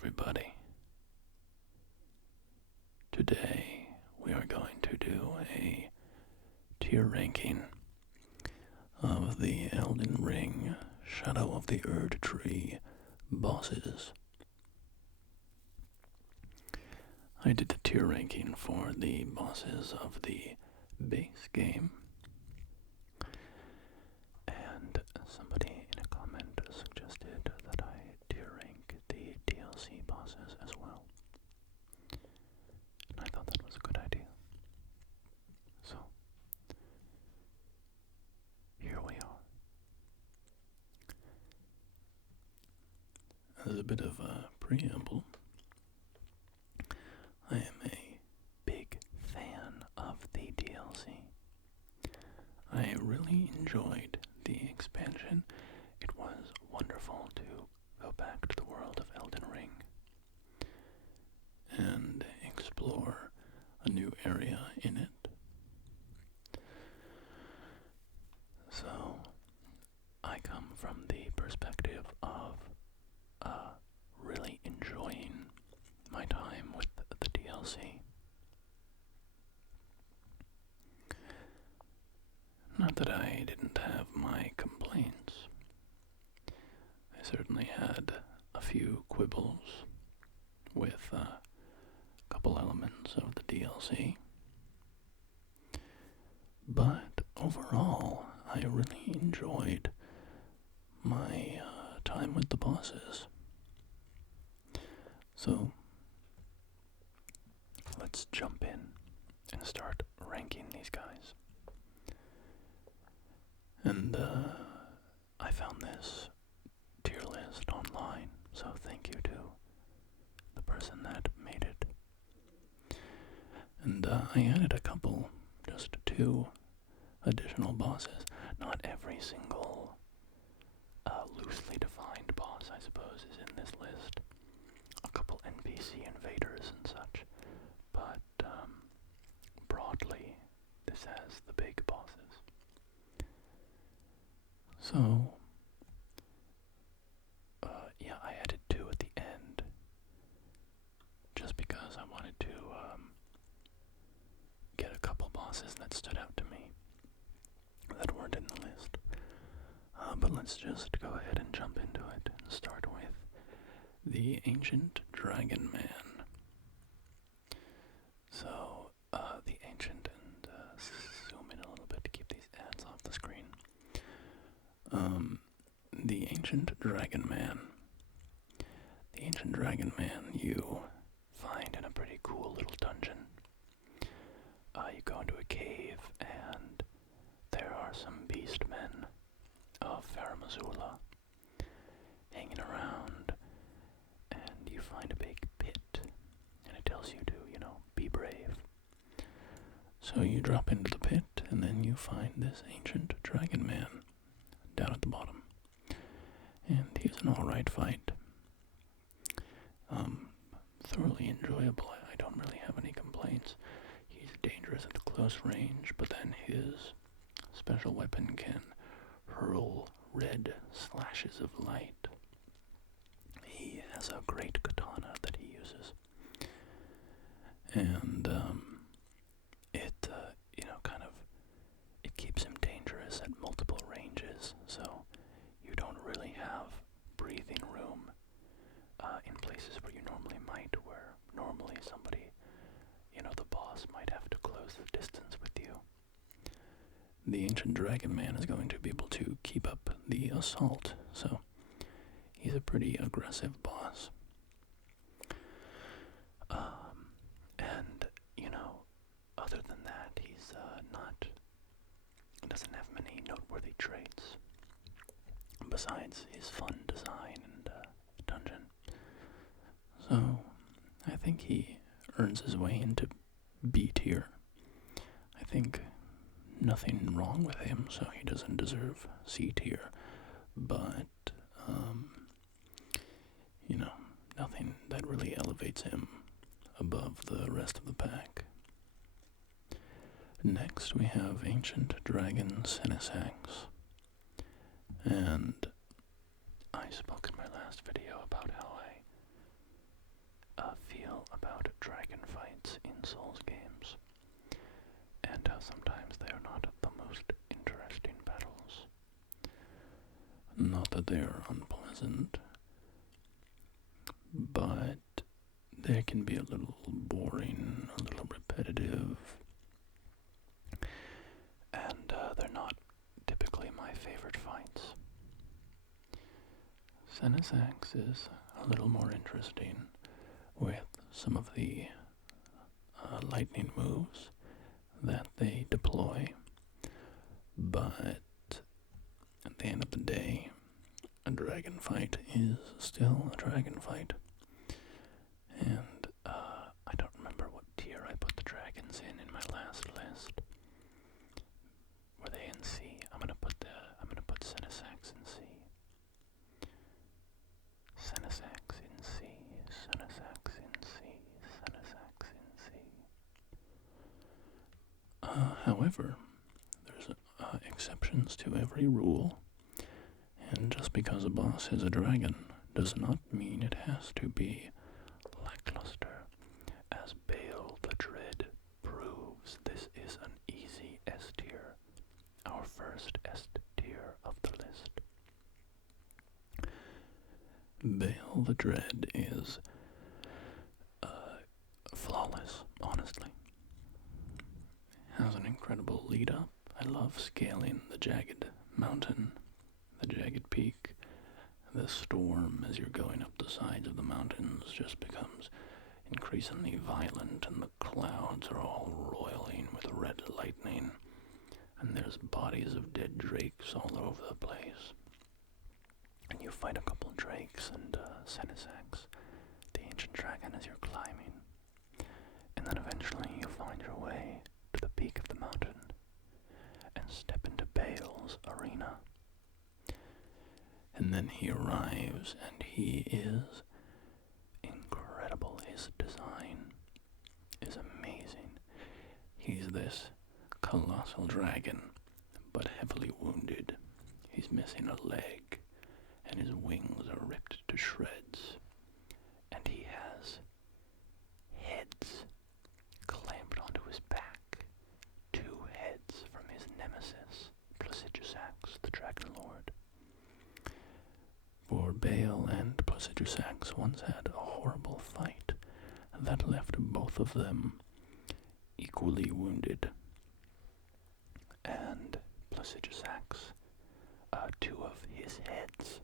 everybody. Today we are going to do a tier ranking of the Elden Ring Shadow of the Erdtree bosses. I did the tier ranking for the bosses of the base game, and somebody in a comment suggested that I tier rank the DLC bosses as well. And I thought that was a good idea. So, here we are. As a bit of a preamble, I am a big fan of the DLC. I really enjoyed the expansion. It was wonderful to go back to the world of Elden Ring and explore a new area in it. So, I come from the perspective of really enjoying my time with the DLC. Not that I didn't have my complaints. I certainly had a few quibbles with a couple elements of the DLC. But overall, I really enjoyed my time with the bosses. So, let's jump in and start ranking these guys. And I found this tier list online, so thank you to the person that made it. And I added a couple, just 2 additional bosses. Not every single loosely defined boss, I suppose, is in this list. A couple NPC invaders and such, but broadly, this has the big bosses. So, yeah, I added 2 at the end, just because I wanted to get a couple bosses that stood out to me that weren't in the list. But let's just go ahead and jump into it and start with the Ancient Dragon Man. So, the Ancient, and zoom in a little bit to keep these ads off the screen. The Ancient Dragon Man. The Ancient Dragon Man you find in a pretty cool little dungeon. You go into a cave, and there are some beast men of Faramazula hanging around, and you find a big pit, and it tells you to, be brave. So you drop into the pit, and then you find this Ancient Dragon Man down at the bottom. And he's an alright fight. Thoroughly enjoyable. I don't really have any complaints. He's dangerous at close range, but then his special weapon can hurl red slashes of light. He has a great katana that he uses. And, it keeps him dangerous at multiple ranges, so you don't really have breathing room in places where you normally might, where normally somebody, the boss might have to close the distance with you. The Ancient Dragon Man is going to be able to keep up the assault, so he's a pretty aggressive boss. And, other than that, he's doesn't have many noteworthy traits, besides his fun design and dungeon. So, I think he earns his way into B tier. I think nothing wrong with him, so he doesn't deserve C tier, but, nothing that really elevates him above the rest of the pack. Next, we have Ancient Dragon Senesax. And I spoke in my last video about how I about dragon fights in Souls games, and how sometimes they are not the most interesting battles. Not that they are unpleasant, but they can be a little boring, a little repetitive, and they're not typically my favorite fights. Senesax is a little more interesting with some of the lightning moves that they deploy, but at the end of the day, a dragon fight is still a dragon fight. And I don't remember what tier I put the dragons in my last list. Were they in C? I'm gonna put Senesax in C. Senesax in C. Senesax in C. Senesax in C. However, there's exceptions to every rule, and just because a boss is a dragon does not mean it has to be lackluster, as Bale the Dread proves. This is an easy S tier, our first S tier of the list. Bale the Dread is flawless, honestly. Has an incredible lead up. I love scaling the jagged mountain, the jagged peak. The storm as you're going up the sides of the mountains just becomes increasingly violent, and the clouds are all roiling with red lightning, and there's bodies of dead drakes all over the place. And you fight a couple drakes and Senesax, the ancient dragon, as you're climbing. And then eventually you find your way to the peak of the mountain and step into Bale's arena. And then he arrives, and he is incredible. His design is amazing. He's this colossal dragon, but heavily wounded. He's missing a leg, and his wings are ripped to shreds. And he has heads clamped onto his back. 2 heads from his nemesis, Placidusax, the Dragon Lord. For Bale and Placidusax once had a horrible fight that left both of them equally wounded. And Placidusax, 2 of his heads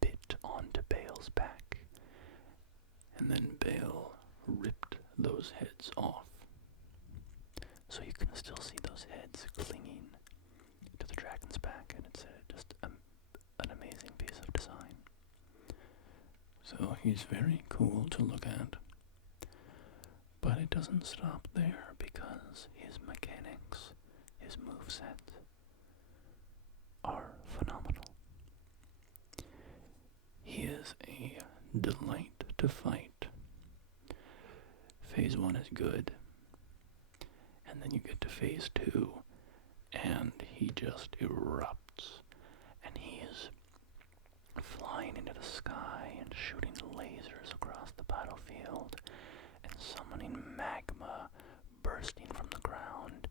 bit onto Bale's back, and then Bale ripped those heads off. So you can still see those heads clinging to the dragon's back, and it's just an amazing piece of design. So he's very cool to look at, but it doesn't stop there, because his mechanics, his moveset, are phenomenal. He is a delight to fight. Phase 1 is good, and then you get to Phase 2, and he just erupts, and he is flying into the sky and shooting lasers across the battlefield and summoning magma bursting from the ground,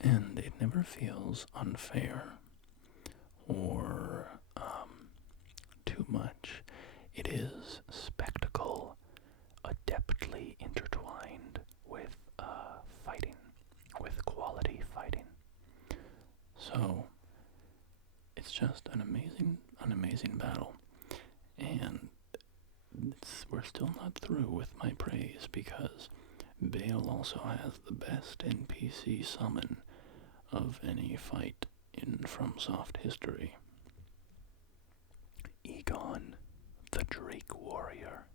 and it never feels unfair or too much. It is spectacle adeptly intertwined with fighting, with quality fighting. So it's just an amazing battle, and we're still not through with my praise, because Bale also has the best NPC summon of any fight in FromSoft history. Egon, the Drake Warrior.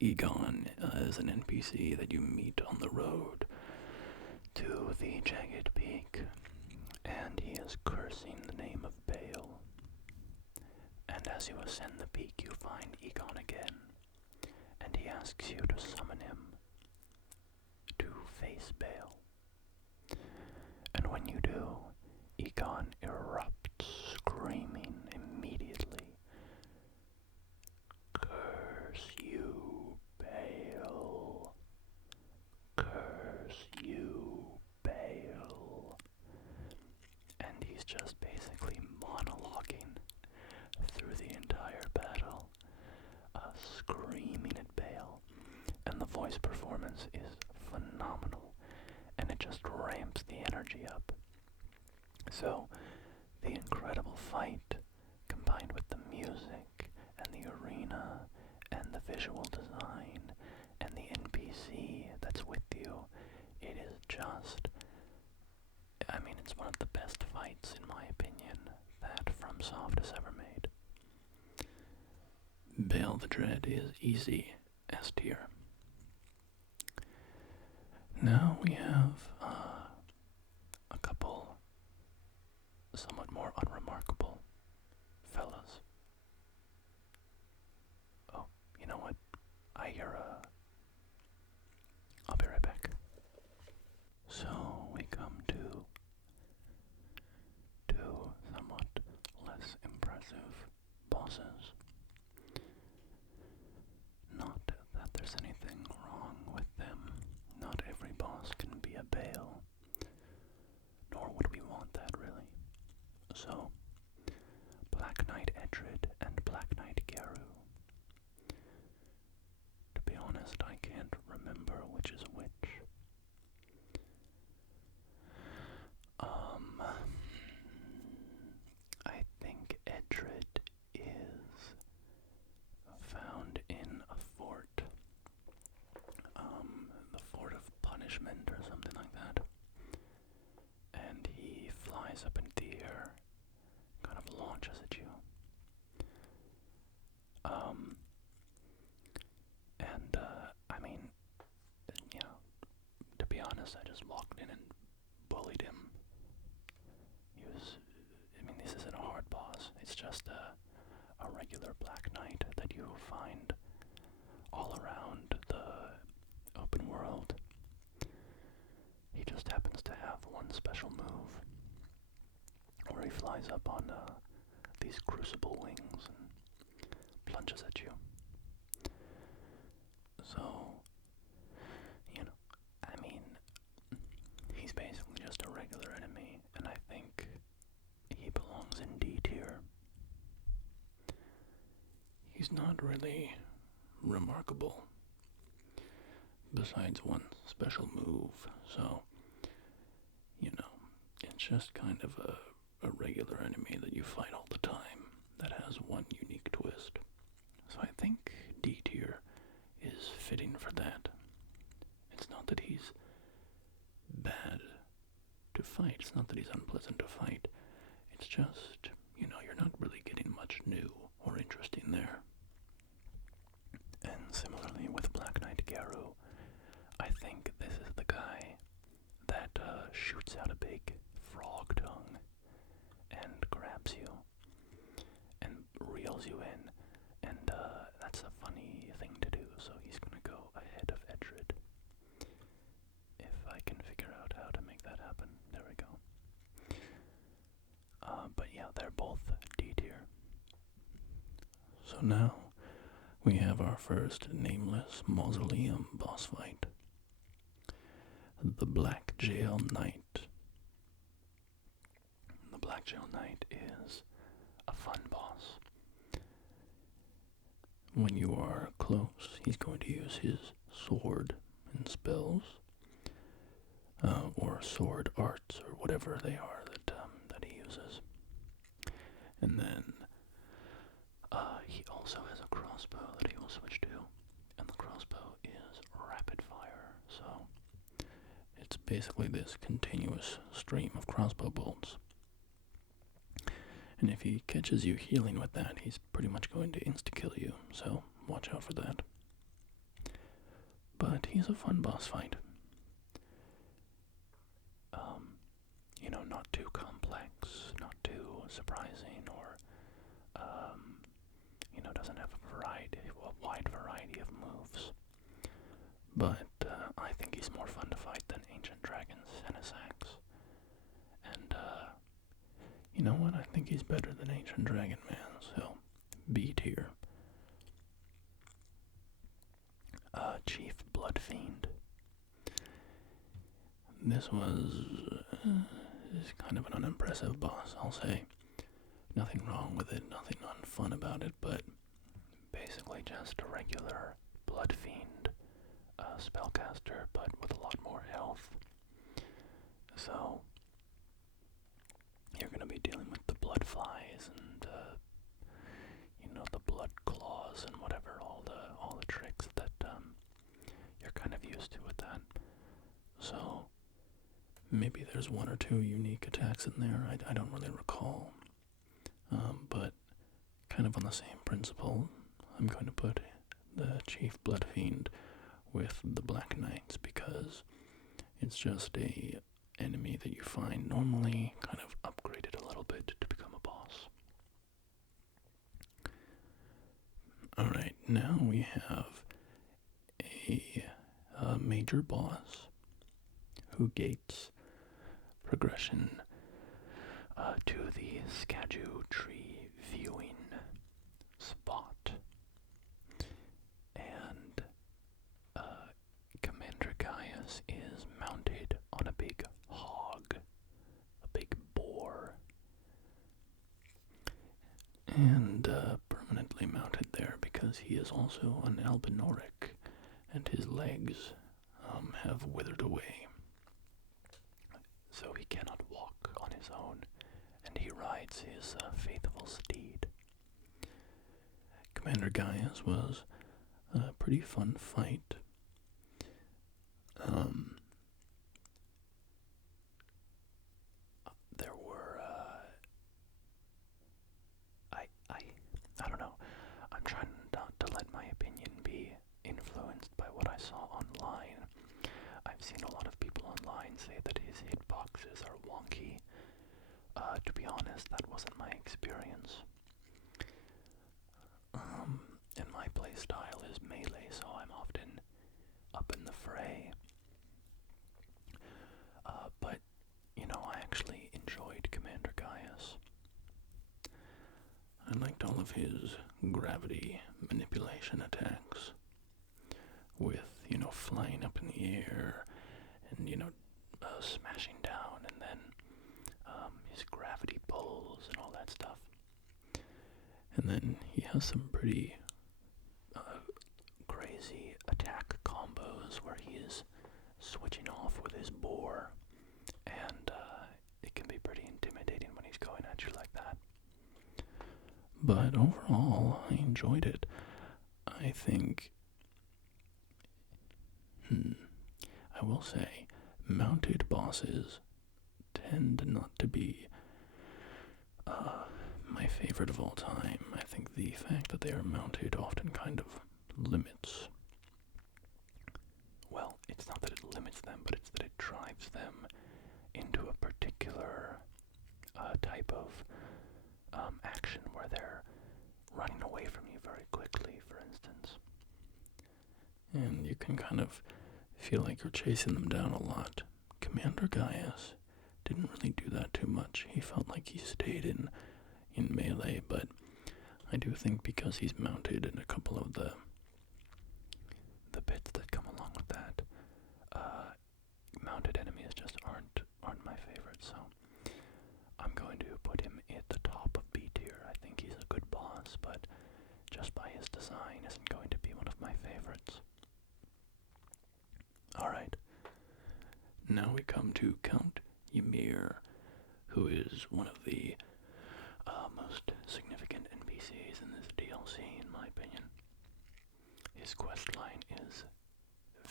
Egon is an NPC that you meet on the road to the Jagged Peak, and he is cursing the name of Bale. And as you ascend the peak, you find Egon again, and he asks you to summon him to face Bale. And when you do, Egon erupts, screaming immediately, "Curse voice performance is phenomenal, and it just ramps the energy up. So, the incredible fight, combined with the music, and the arena, and the visual design, and the NPC that's with you, it is just, I mean, it's one of the best fights, in my opinion, that FromSoft has ever made. Bale the Dread is easy S tier. Now we have a couple somewhat more unremarkable fellas. Oh, you know what? I hear I'll be right back. So we come to two somewhat less impressive bosses. Not that there's anything wrong with them. Not every boss can be a Bale. Nor would we want that, really. So, Black Knight Erdtree and Black Knight Garou. To be honest, I can't remember which is which. I think Erdtree is found in a fort. The Fort of Punishment or something like that. And he flies up into the air, kind of launches at you. I mean, you know, to be honest, I just walked in and bullied him. This isn't a hard boss. It's just a regular Black Knight that you find all around the open world. He just happens to have one special move where he flies up on these crucible wings and plunges at you. So, he's basically just a regular enemy, and I think he belongs in D tier. He's not really remarkable, besides one special move, so, it's just kind of a regular enemy that you fight all the time that has one unique twist. So I think D tier is fitting for that. It's not that he's bad to fight, it's not that he's unpleasant to fight, it's just, you're not really getting much new or interesting there. And similarly with Black Knight Garou, I think this is the guy that shoots out a big frog tongue and grabs you and reels you in, and that's a funny thing to do, so he's gonna go ahead of Erdtree. If I can figure out how to make that happen. There we go. But yeah, they're both D tier. So now we have our first nameless mausoleum boss fight. The Black Jail Knight. The Black Jail Knight is a fun boss. When you are close, he's going to use his sword and spells, or sword arts, or whatever they are that he uses. And then he also has a crossbow that he will switch to, and the crossbow is rapid fire, so it's basically this continuous stream of crossbow bolts. And if he catches you healing with that, he's pretty much going to insta-kill you, so watch out for that. But he's a fun boss fight. Not too complex, not too surprising, or, doesn't have a wide variety of moves. But I think he's more fun to fight than Ancient Dragons and his axe. And, you know what? I think he's better than Ancient Dragon Man, so B tier. Chief Bloodfiend. This is kind of an unimpressive boss, I'll say. Nothing wrong with it, nothing unfun about it, but basically just a regular Bloodfiend spellcaster, but with a lot more health. So you're gonna be dealing with the blood flies and the blood claws and whatever, all the tricks that you're kind of used to with that. So maybe there's one or two unique attacks in there. I don't really recall. But kind of on the same principle, I'm going to put the Chief Blood Fiend with the Black Knights because it's just a enemy that you find normally, kind of upgraded a little bit to become a boss. Alright, now we have a major boss who gates progression to the Erdtree viewing spot. And Commander Gaius is mounted on a big hog, a big boar, and permanently mounted there because he is also an albinoric and his legs have withered away. So he cannot walk on his own, and he rides his faithful steed. Commander Gaius was a pretty fun fight. There were, I don't know. I'm trying not to let my opinion be influenced by what I saw online. I've seen a lot of people online say that his hitboxes are wonky. To be honest, that wasn't my experience. And my playstyle is melee, so I'm often up in the fray. But, I actually enjoyed Commander Gaius. I liked all of his gravity manipulation attacks with, flying up in the air and, smashing down, and then his gravity pulls and all that stuff. And then he has some pretty crazy attack combos where he is switching off with his boar, and it can be pretty intimidating when he's going at you like that. But overall, I enjoyed it. I think, I will say, mounted bosses tend not to be my favorite of all time. I think the fact that they are mounted often kind of limits. Well, it's not that it limits them, but it's that it drives them into a particular type of action where they're running away from you very quickly, for instance. And you can kind of feel like you're chasing them down a lot. Commander Gaius didn't really do that too much. He felt like he stayed in melee, but I do think because he's mounted in a couple of the bits that come along with that, mounted enemies just aren't my favorite, so I'm going to put him at the top of B tier. I think he's a good boss, but just by his design isn't going to be one of my favorites. Alright, now we come to Count Ymir, who is one of the most significant NPCs in this DLC, in my opinion. His questline is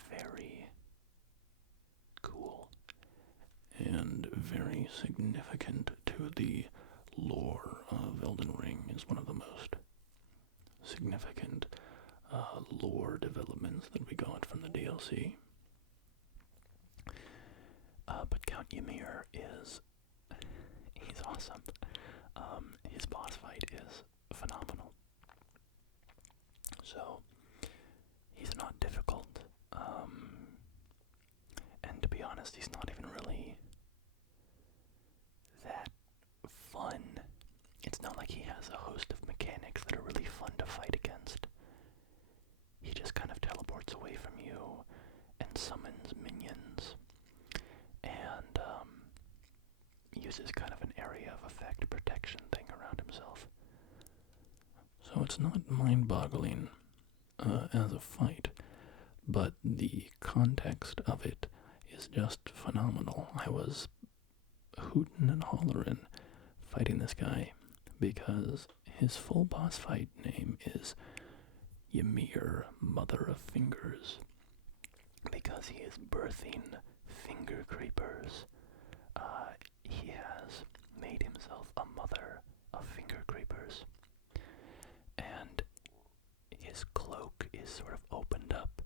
very cool and very significant to the lore of Elden Ring. Is one of the most significant lore developments that we got from the DLC. But Count Ymir he's awesome. His boss fight is phenomenal. So, he's not difficult. And to be honest, he's not even really that fun. It's not like he has a host of mechanics that are really fun to fight against. He just kind of teleports away from you and summons minions, and uses kind of an area of effect protection thing around himself. So it's not mind-boggling as a fight, but the context of it is just phenomenal. I was hooting and hollering fighting this guy because his full boss fight name is Ymir, Mother of Fingers, because he is birthing finger creepers. He has made himself a mother of finger creepers, and his cloak is sort of opened up,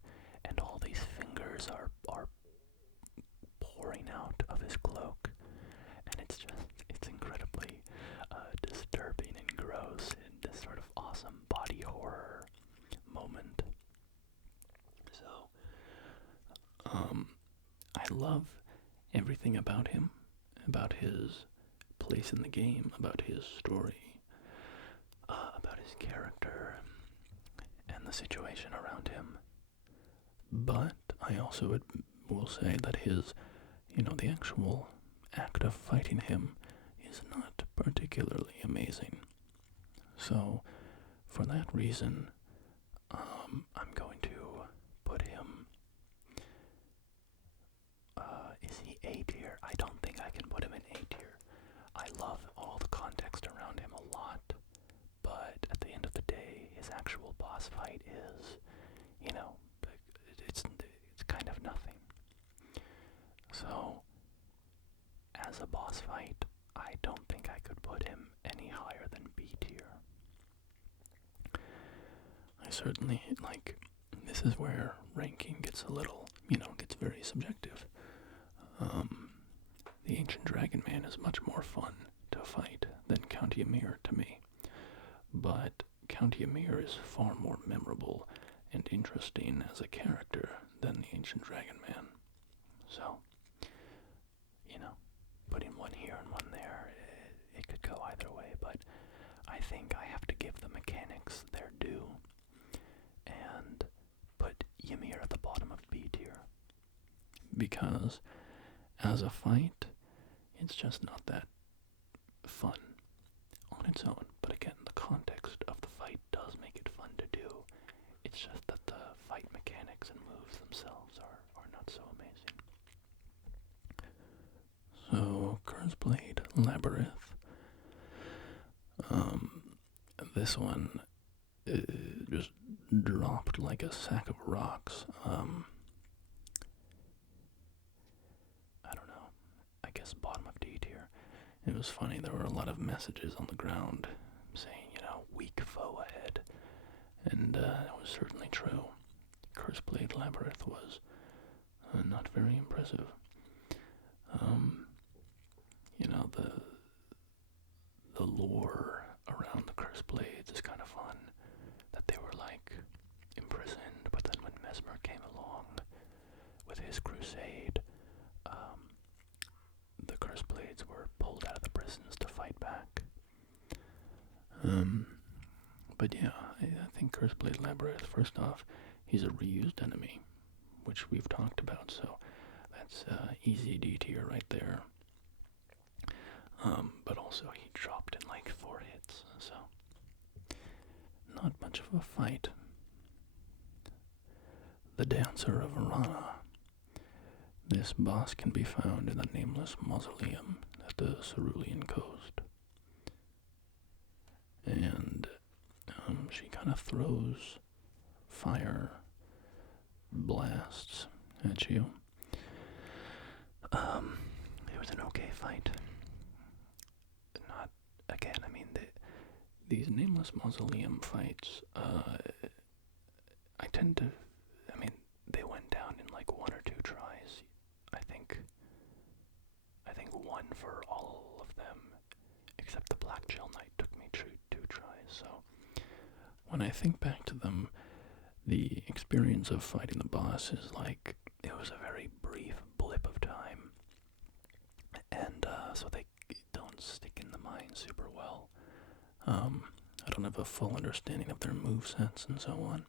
and all these fingers are pouring out of his cloak, and it's incredibly disturbing and gross, and this sort of awesome body horror moment. So, I love everything about him, about his place in the game, about his story, about his character, and the situation around him. But I also will say that his, the actual act of fighting him is not particularly amazing. So, for that reason, I'm going to put him, is he A tier? I don't think I can put him in A tier. I love all the context around him a lot, but at the end of the day, his actual boss fight is, it's kind of nothing. So, as a boss fight, I don't think I could put him any higher than B tier. I certainly, this is where ranking gets a little, gets very subjective. The Ancient Dragon Man is much more fun to fight than Count Ymir to me. But Count Ymir is far more memorable and interesting as a character than the Ancient Dragon Man. So, putting one here and one there, it could go either way, but I think I have to give the mechanics their due and put Ymir at the bottom of B tier. Because as a fight, it's just not that fun on its own. But again, the context of the fight does make it fun to do. It's just that the fight mechanics and moves themselves are not so amazing. So, Cursblade Labyrinth. This one just dropped like a sack of rocks. I don't know. I guess bottom of D tier. It was funny, there were a lot of messages on the ground saying, weak foe ahead. And it was certainly true. Cursblade Labyrinth was not very impressive. The lore around the Curse Blades is kind of fun. That they were imprisoned, but then when Mesmer came along with his crusade, the Curse Blades were pulled out of the prisons to fight back. But yeah, I think Curseblade Labyrinth, first off, he's a reused enemy, which we've talked about, so that's easy D tier right there. But also he dropped in 4 hits, so not much of a fight. The Dancer of Arana. This boss can be found in the Nameless Mausoleum at the Cerulean Coast. And she kind of throws fire blasts at you. It was an okay fight. Not, again, these Nameless Mausoleum fights, they went down in 1 or 2 tries. I think one for all of them, except the Black Gel Knight took me 2 tries, so when I think back to them, the experience of fighting the boss is it was a very brief blip of time, and so they don't stick in the mind super well. I don't have a full understanding of their movesets and so on,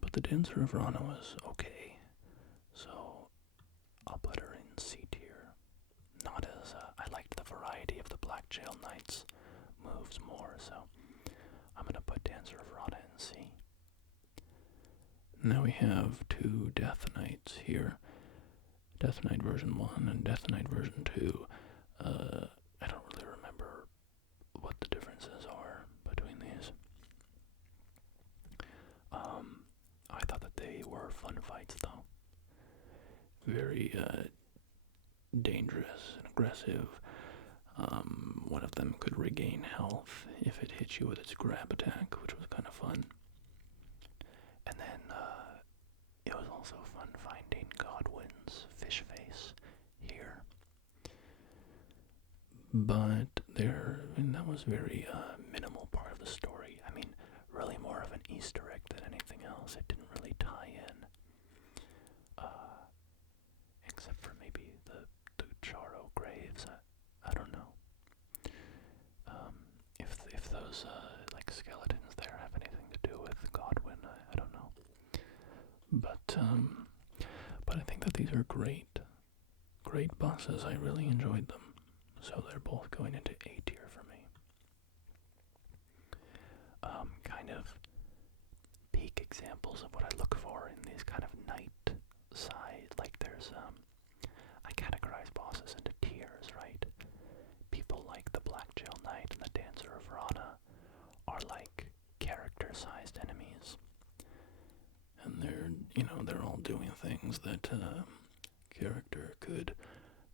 but the Dancer of Rana was okay, so I'll put her in C tier. Not as, I liked the variety of the Black Jail Knight's moves more, so I'm gonna put Dancer of Rana in C. Now we have two Death Knights here. Death Knight version 1 and Death Knight version 2. I don't really remember what the differences are between these. I thought that they were fun fights though. Very dangerous and aggressive. One of them could regain health if it hit you with its grab attack, which was kind of fun. And then it was also fun finding Godwin's fish face here. But that was very minimal part of the story. I mean, really more of an Easter egg than anything else. It didn't really tie in. Except for maybe the Charo graves. I don't know. If those like skeletons there have anything to do with Godwin, I don't know. But I think that these are great bosses. I really enjoyed them. So they're both going into A tier for me. Kind of peak examples of what I look for in these kind of knight side. Like there's I categorize bosses into tiers, right? People like the Black Gel Knight and the Dancer of Rana are like character-sized enemies. And they're all doing things that character could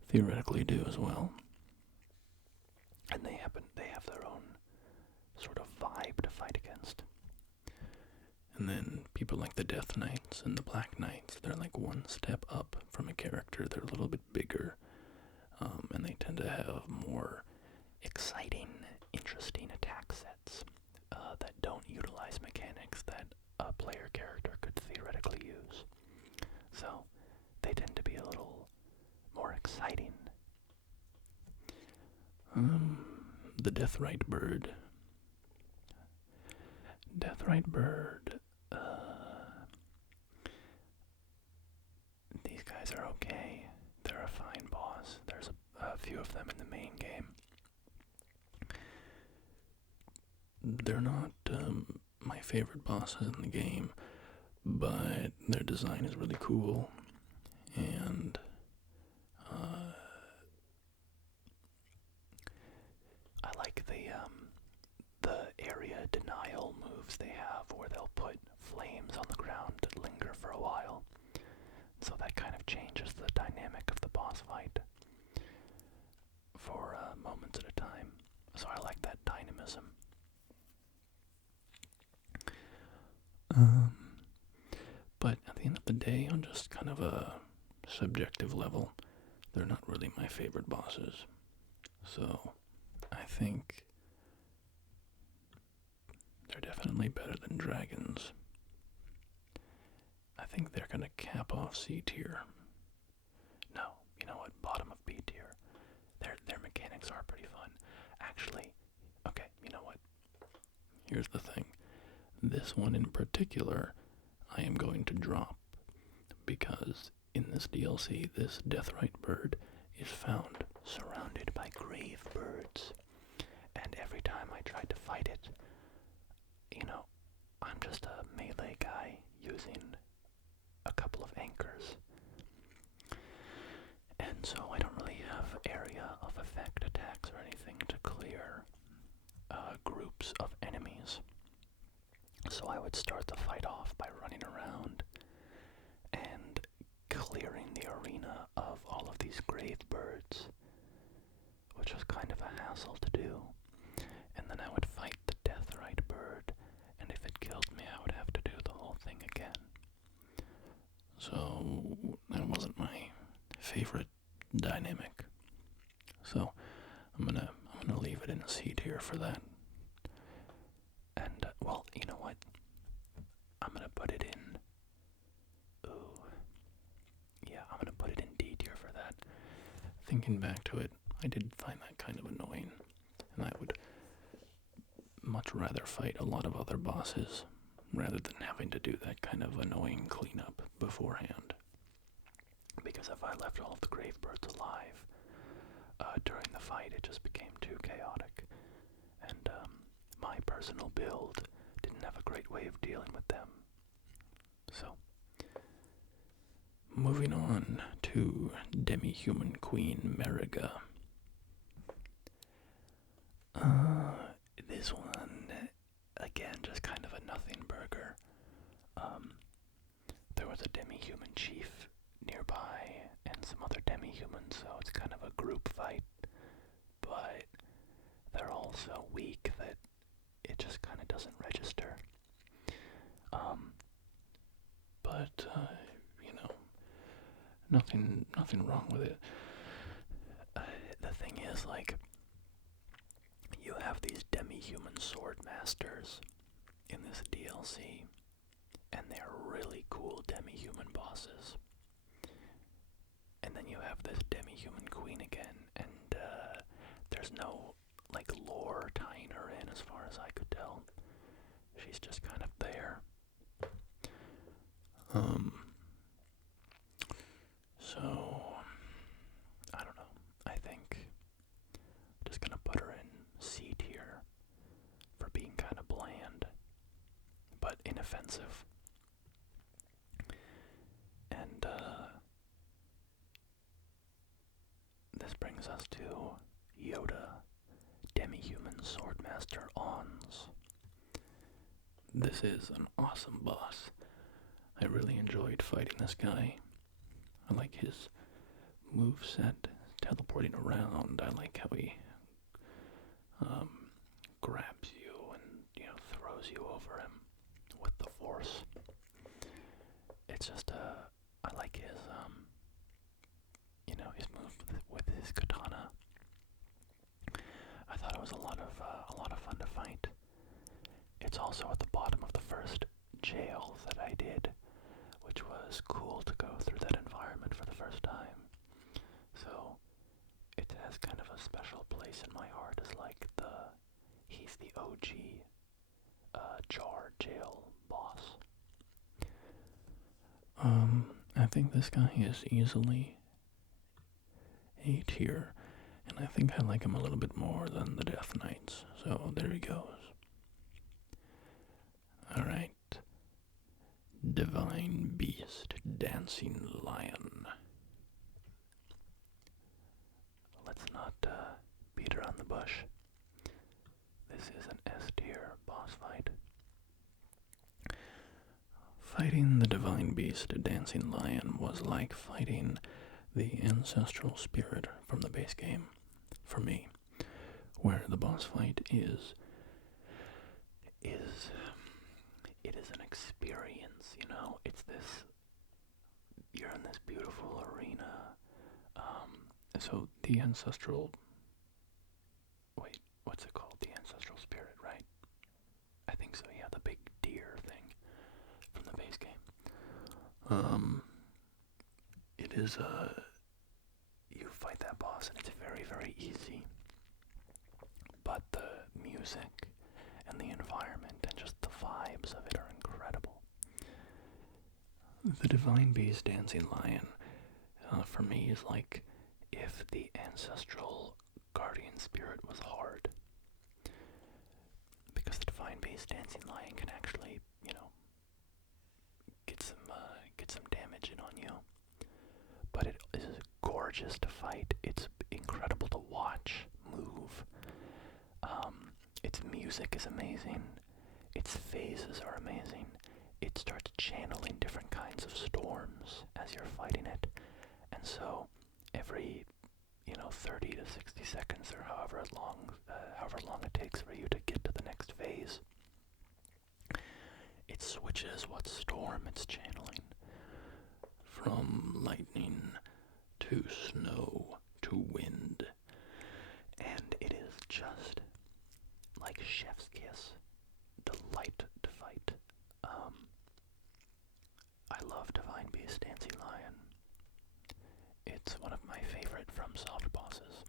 theoretically do as well. And they have their own sort of vibe to fight against. And then people like the Death Knights and the Black Knights, they're like one step up from a character. They're a little bit bigger, and they tend to have more exciting, interesting attack sets that don't utilize mechanics that a player character could theoretically use. So they tend to be a little more exciting. The Deathrite Bird. Deathrite Bird. These guys are okay. They're a fine boss. There's a few of them in the main game. They're not my favorite bosses in the game, but their design is really cool, and I like the area denial moves they have, where they'll put flames on the ground that linger for a while. So that kind of changes the dynamic of the boss fight for moments at a time. So I like that dynamism. But at the end of the day, on just kind of a subjective level, they're not really my favorite bosses. So I think they're definitely better than dragons. I think they're gonna cap off C tier. No, you know what? Bottom of B tier. Their mechanics are pretty fun. Actually, okay, you know what? Here's the thing. This one in particular, I am going to drop, because in this DLC, this Deathrite Bird is found surrounded by grave birds. And every time I tried to fight it, I'm just a melee guy using a couple of anchors. And so I don't really have area of effect attacks or anything to clear groups of enemies. So I would start the fight off by running around and clearing the arena of all of these grave birds, which was kind of a hassle to do. And then I would fight the Deathrite Bird, and if it killed me, I would have to do the whole thing again. So that wasn't my favorite dynamic. So I'm gonna leave it in C tier for that. And well, you know what? I'm gonna put it in. I'm gonna put it in D tier for that. Thinking back to it, I did find that kind of annoying, and I would much rather fight a lot of other bosses rather than having to do that kind of annoying cleanup beforehand. Because if I left all of the grave birds alive during the fight, it just became too chaotic. And my personal build didn't have a great way of dealing with them. So to Demi-Human Queen Meriga. This one, again, just kind of a nothing burger. There was a demi-human chief nearby and some other demi-humans, so it's kind of a group fight, but they're all so weak that it just kind of doesn't register. But you know, nothing wrong with it. The thing is, like, you have these demi-human sword masters in this DLC, and they're really cool demi-human bosses. And then you have this demi-human queen again, and there's no, like, lore tying her in as far as I could tell. She's just kind of there. So, I don't know. I think I'm just gonna put her in C tier for being kind of bland, but inoffensive. And, this brings us to Yoda, Demi-Human Swordmaster Ons. This is an awesome boss. I really enjoyed fighting this guy. I like his moveset, teleporting around. I like how he grabs you and, throws you over him with the force. It's just, I like his, his move with his katana. I thought it was a lot of fun to fight. It's also at the bottom of the first jail that I did, which was cool to go through that environment for the first time. So it has kind of a special place in my heart as like he's the OG Jar jail boss. I think this guy is easily A tier, and I think I like him a little bit more than the Death Knights, so there he goes. Alright. Divine Beast, Dancing Lion. Let's not beat around the bush. This is an S tier boss fight. Fighting the Divine Beast, Dancing Lion, was like fighting the ancestral spirit from the base game, for me, where the boss fight is an experience, it's this, you're in this beautiful arena, so the ancestral, what's it called, the ancestral spirit, right? I think so, yeah, the big deer thing from the base game. It is, you fight that boss and it's very, very easy, but the music and the environment and just the vibes of it are incredible. The Divine Beast Dancing Lion, for me, is like if the ancestral guardian spirit was hard. Because the Divine Beast Dancing Lion can actually, get some damage in on you. But it is gorgeous to fight. It's incredible to watch move. Its music is amazing. Its phases are amazing. It starts channeling different kinds of storms as you're fighting it. And so every, 30 to 60 seconds or however long it takes for you to get to the next phase, it switches what storm it's channeling. From lightning to snow to wind. And it is just like chef's kiss. Delight to fight. I love Divine Beast Dancing Lion. It's one of my favorite FromSoft bosses.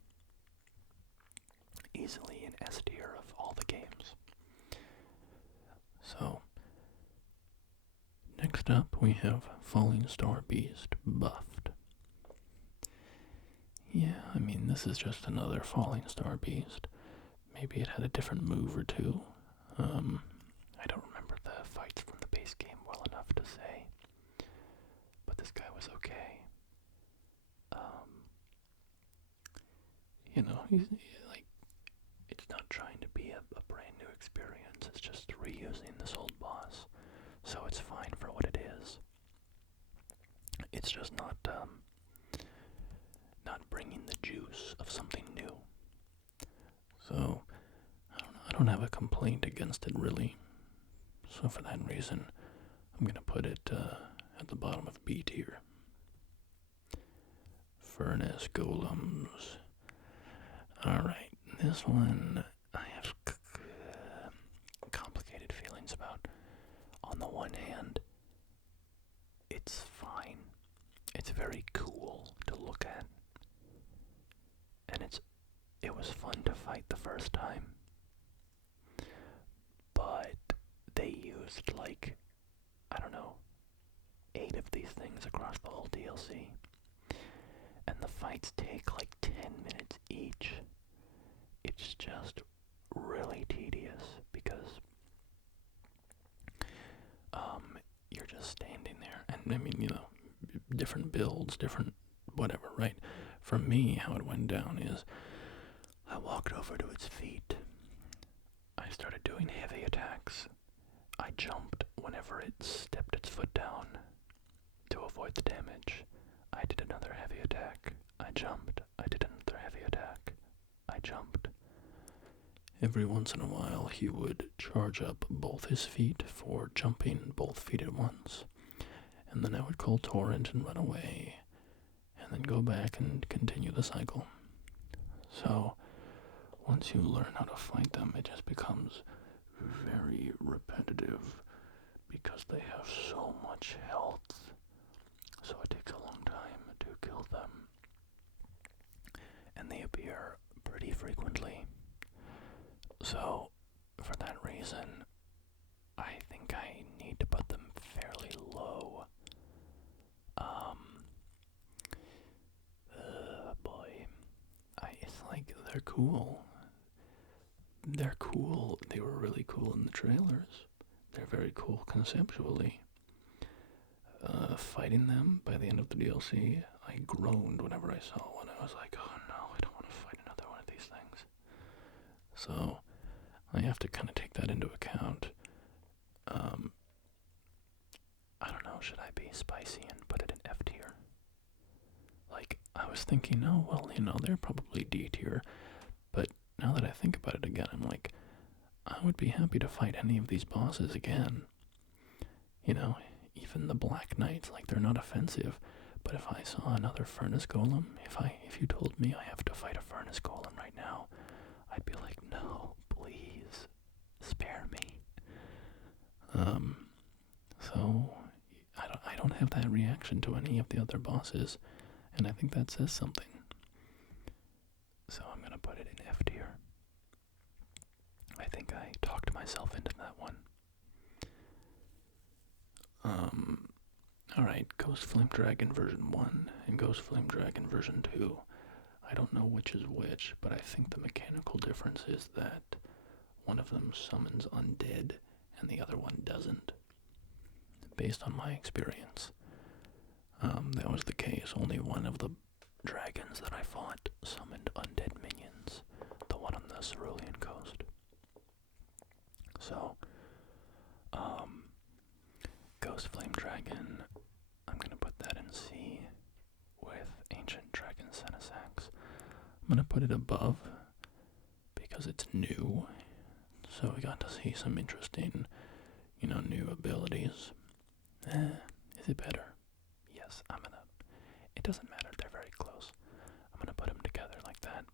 Easily an S tier of all the games. So, next up we have Falling Star Beast Buffed. Yeah, this is just another Falling Star Beast. Maybe it had a different move or two. I don't remember the fights from the base game well enough to say. But this guy was okay. Um, you know, he's like, it's not trying to be a brand new experience. It's just reusing this old boss, so it's fine for what it is. It's just not bringing the juice of something new. So I don't have a complaint against it really. So for that reason, I'm gonna put it at the bottom of B tier. Furnace golems. Alright, this one I have complicated feelings about. On the one hand, it's fine. It's very cool to look at. And it was fun to fight the first time. But they used like, I don't know, 8 of these things across the whole DLC. And the fights take like 10 minutes each. It's just really tedious because you're just standing there. And I mean, different builds, different whatever, right? For me, how it went down is I walked over to its feet. I started doing heavy attacks. I jumped whenever it stepped its foot down to avoid the damage. I did another heavy attack. I jumped. I did another heavy attack. I jumped. Every once in a while, he would charge up both his feet for jumping both feet at once. And then I would call Torrent and run away. And then go back and continue the cycle. So, once you learn how to fight them, it just becomes very repetitive because they have so much health. So it takes a long time to kill them. And they appear pretty frequently. So, for that reason, I think I need to put them fairly low. Boy. It's like, they're cool. They're cool. They were really cool in the trailers. They're very cool conceptually. Fighting them by the end of the DLC, I groaned whenever I saw one. I was like, oh no, I don't want to fight another one of these things. So, I have to kind of take that into account. I don't know, should I be spicy and put it in F tier? Like, I was thinking, oh, well, they're probably D tier. But now that I think about it again, I'm like, I would be happy to fight any of these bosses again. Even the Black Knights, like, they're not offensive. But if I saw another Furnace Golem, if you told me I have to fight a Furnace Golem right now, I'd be like, no, please, spare me. So, I don't have that reaction to any of the other bosses, and I think that says something. So I'm gonna put it in F tier. I think I talked myself into that one. Alright, Ghost Flame Dragon version 1 and Ghost Flame Dragon version 2. I don't know which is which, but I think the mechanical difference is that one of them summons undead and the other one doesn't. Based on my experience, that was the case. Only one of the dragons that I fought summoned undead minions, the one on the Cerulean coast. So, Ghost Flame Dragon, I'm gonna put that in C with Ancient Dragon Senesax. I'm gonna put it above because it's new, so we got to see some interesting, new abilities. Is it better? Yes, it doesn't matter, they're very close. I'm gonna put them together like that.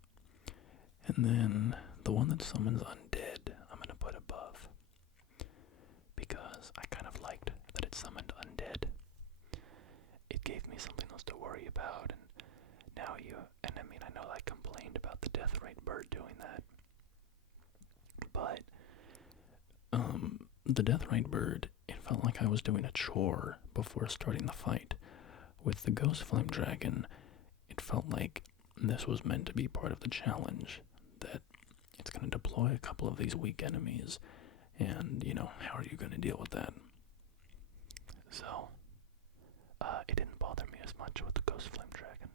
And then the one that summons undead, I'm gonna put above. Because I kind of liked that it summoned undead. It gave me something else to worry about, and now I know I complained about the Deathrite bird doing that. But, the Deathrite bird, it felt like I was doing a chore before starting the fight. With the Ghost Flame Dragon, it felt like this was meant to be part of the challenge, that it's going to deploy a couple of these weak enemies, and, how are you going to deal with that? So, it didn't bother me as much with the Ghost Flame Dragon.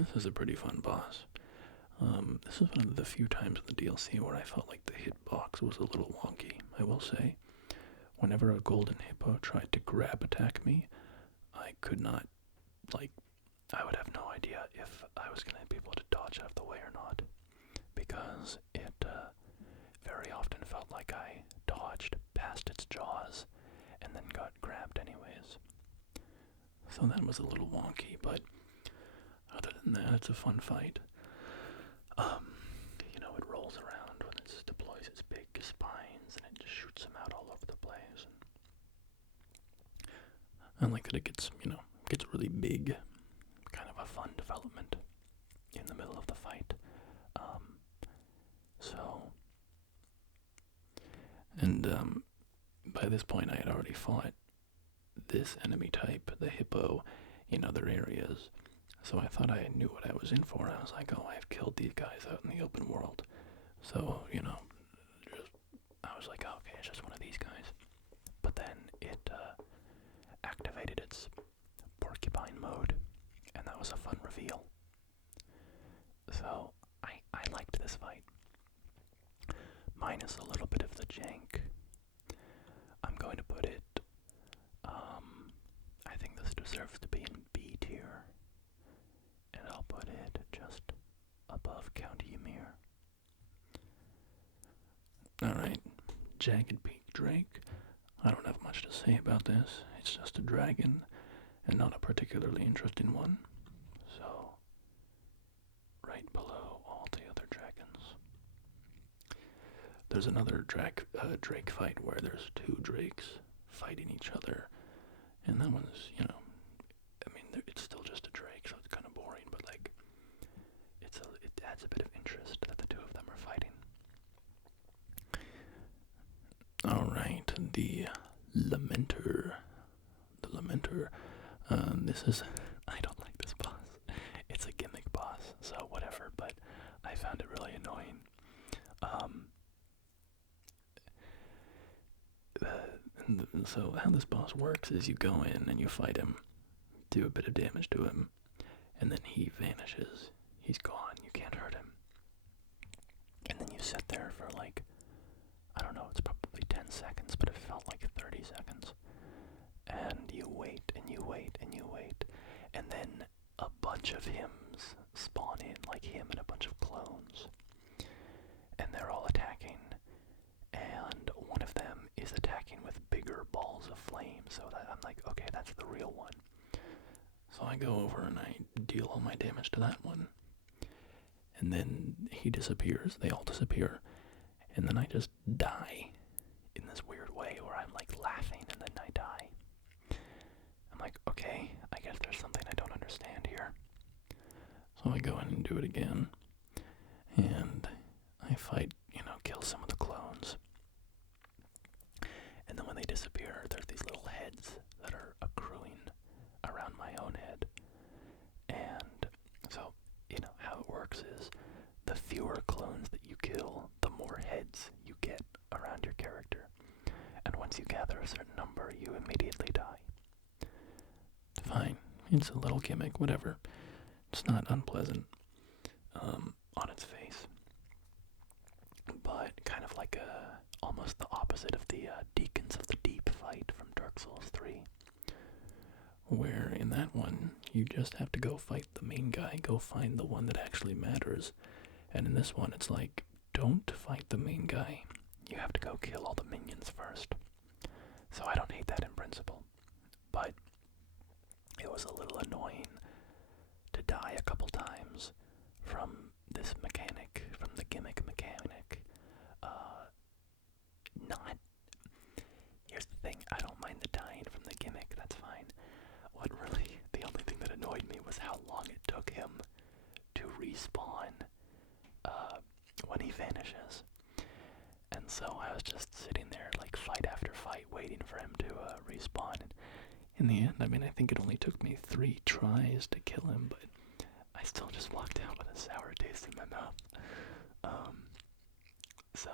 This is a pretty fun boss. This is one of the few times in the DLC where I felt like the hitbox was a little wonky. I will say, whenever a golden hippo tried to grab attack me, I could not, I would have no idea if I was going to be able to dodge out of the way or not, because it very often felt like I dodged past its jaws and then got grabbed anyways. So that was a little wonky, but other than that, it's a fun fight. It rolls around when it deploys its big spines and it just shoots them out all over the place. And I like that it gets really big. Kind of a fun development in the middle of the fight. By this point I had already fought this enemy type, the hippo, in other areas. So I thought I knew what I was in for. I was like, oh, I've killed these guys out in the open world. So, I was like, oh, okay, it's just one of these guys. But then it activated its porcupine mode, and that was a fun reveal. So, I liked this fight. Minus a little bit of the jank. I'm going to put it, I think this deserves to be in B tier. And I'll put it just above Count Ymir. Alright, Jagged Peak Drake. I don't have much to say about this. It's just a dragon, and not a particularly interesting one. So, right below all the other dragons. There's another Drake fight where there's two drakes fighting each other, and that one's, it's still just a drake, so it's kind of boring, but it adds a bit of interest that the two of them are fighting. Alright, the Lamenter. This is, I don't like this boss. It's a gimmick boss, so whatever, but I found it really annoying. So how this boss works is you go in and you fight him, do a bit of damage to him, and then he vanishes. He's gone. You can't hurt him. And then you sit there for I don't know, it's probably 10 seconds, but it felt like 30 seconds. And you wait, and you wait, and you wait. And then a bunch of hims spawn in, like him and a bunch of clones. And they're all attacking. And one of them is attacking with bigger balls of flame, so that I'm like, okay, that's the real one. So I go over and I deal all my damage to that one. And then he disappears, they all disappear, and then I just die in this weird way where I'm laughing and then I die. I'm like, okay, I guess there's something I don't understand here. So I go in and do it again, and I fight, kill some of the clones. And then when they disappear, there's these little heads that are accruing around my own head. And so, how it works is the fewer clones that you kill, the more heads you get around your character. And once you gather a certain number, you immediately die. Fine. It's a little gimmick, whatever. It's not unpleasant on its face. But kind of almost the opposite of the Deacons of the Deep fight from Dark Souls 3. Where in that one, you just have to go fight the main guy, go find the one that actually matters. And in this one, it's don't fight the main guy. You have to go kill all the minions first. So I don't hate that in principle. But it was a little annoying to die a couple times from this mechanic, from the gimmick mechanic. Here's the thing, I don't mind the dying from the gimmick, that's fine. The only thing that annoyed me was how long it took him to respawn when he vanishes. And so I was just sitting there, fight after fight, waiting for him to respawn. And in the end, I think it only took me 3 tries to kill him, but I still just walked out with a sour taste in my mouth. So,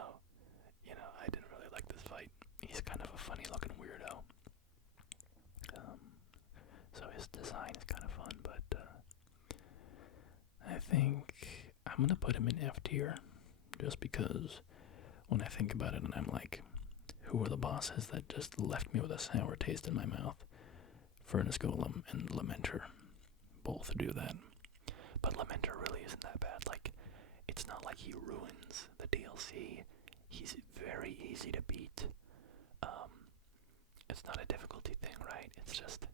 I didn't really like this fight. He's kind of a funny-looking weirdo. So his design is kind of fun, but I think I'm gonna put him in F tier, just because when I think about it and I'm like, who are the bosses that just left me with a sour taste in my mouth? Furnace Golem and Lamenter both do that. But Lamenter really isn't that bad. Like, it's not like he ruins the DLC. He's very easy to beat. It's not a difficulty thing, right? It's just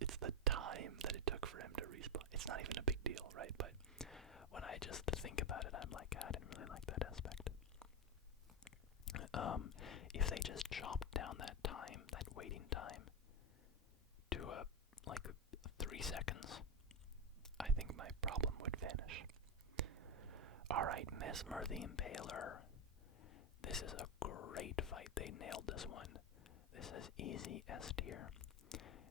it's the time that it took for him to respawn. It's not even a big deal, right? But when I just think about it, I'm like, I didn't really like that aspect. If they just chopped down that time, that waiting time, to like 3 seconds, I think my problem would vanish. Alright, Mesmer the Impaler. This is a great fight. They nailed this one. This is easy S tier.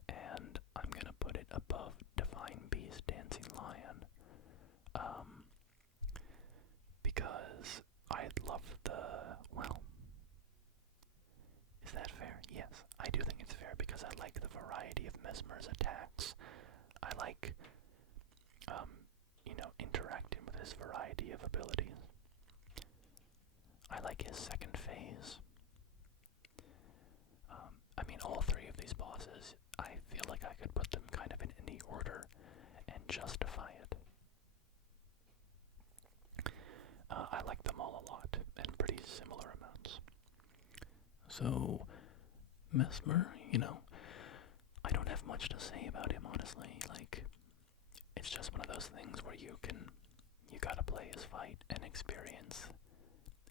And I'm gonna put it above Divine Beast Dancing Lion. Because I love well, is that fair? Yes, I do think it's fair because I like the variety of Mesmer's attacks. I like, interacting with his variety of abilities. I like his second phase. All three of these bosses, I feel like I could put them kind of in any order and justify it. I like them all a lot, in pretty similar amounts. So, Mesmer, I don't have much to say about him, honestly. Like, it's just one of those things where you gotta play his fight and experience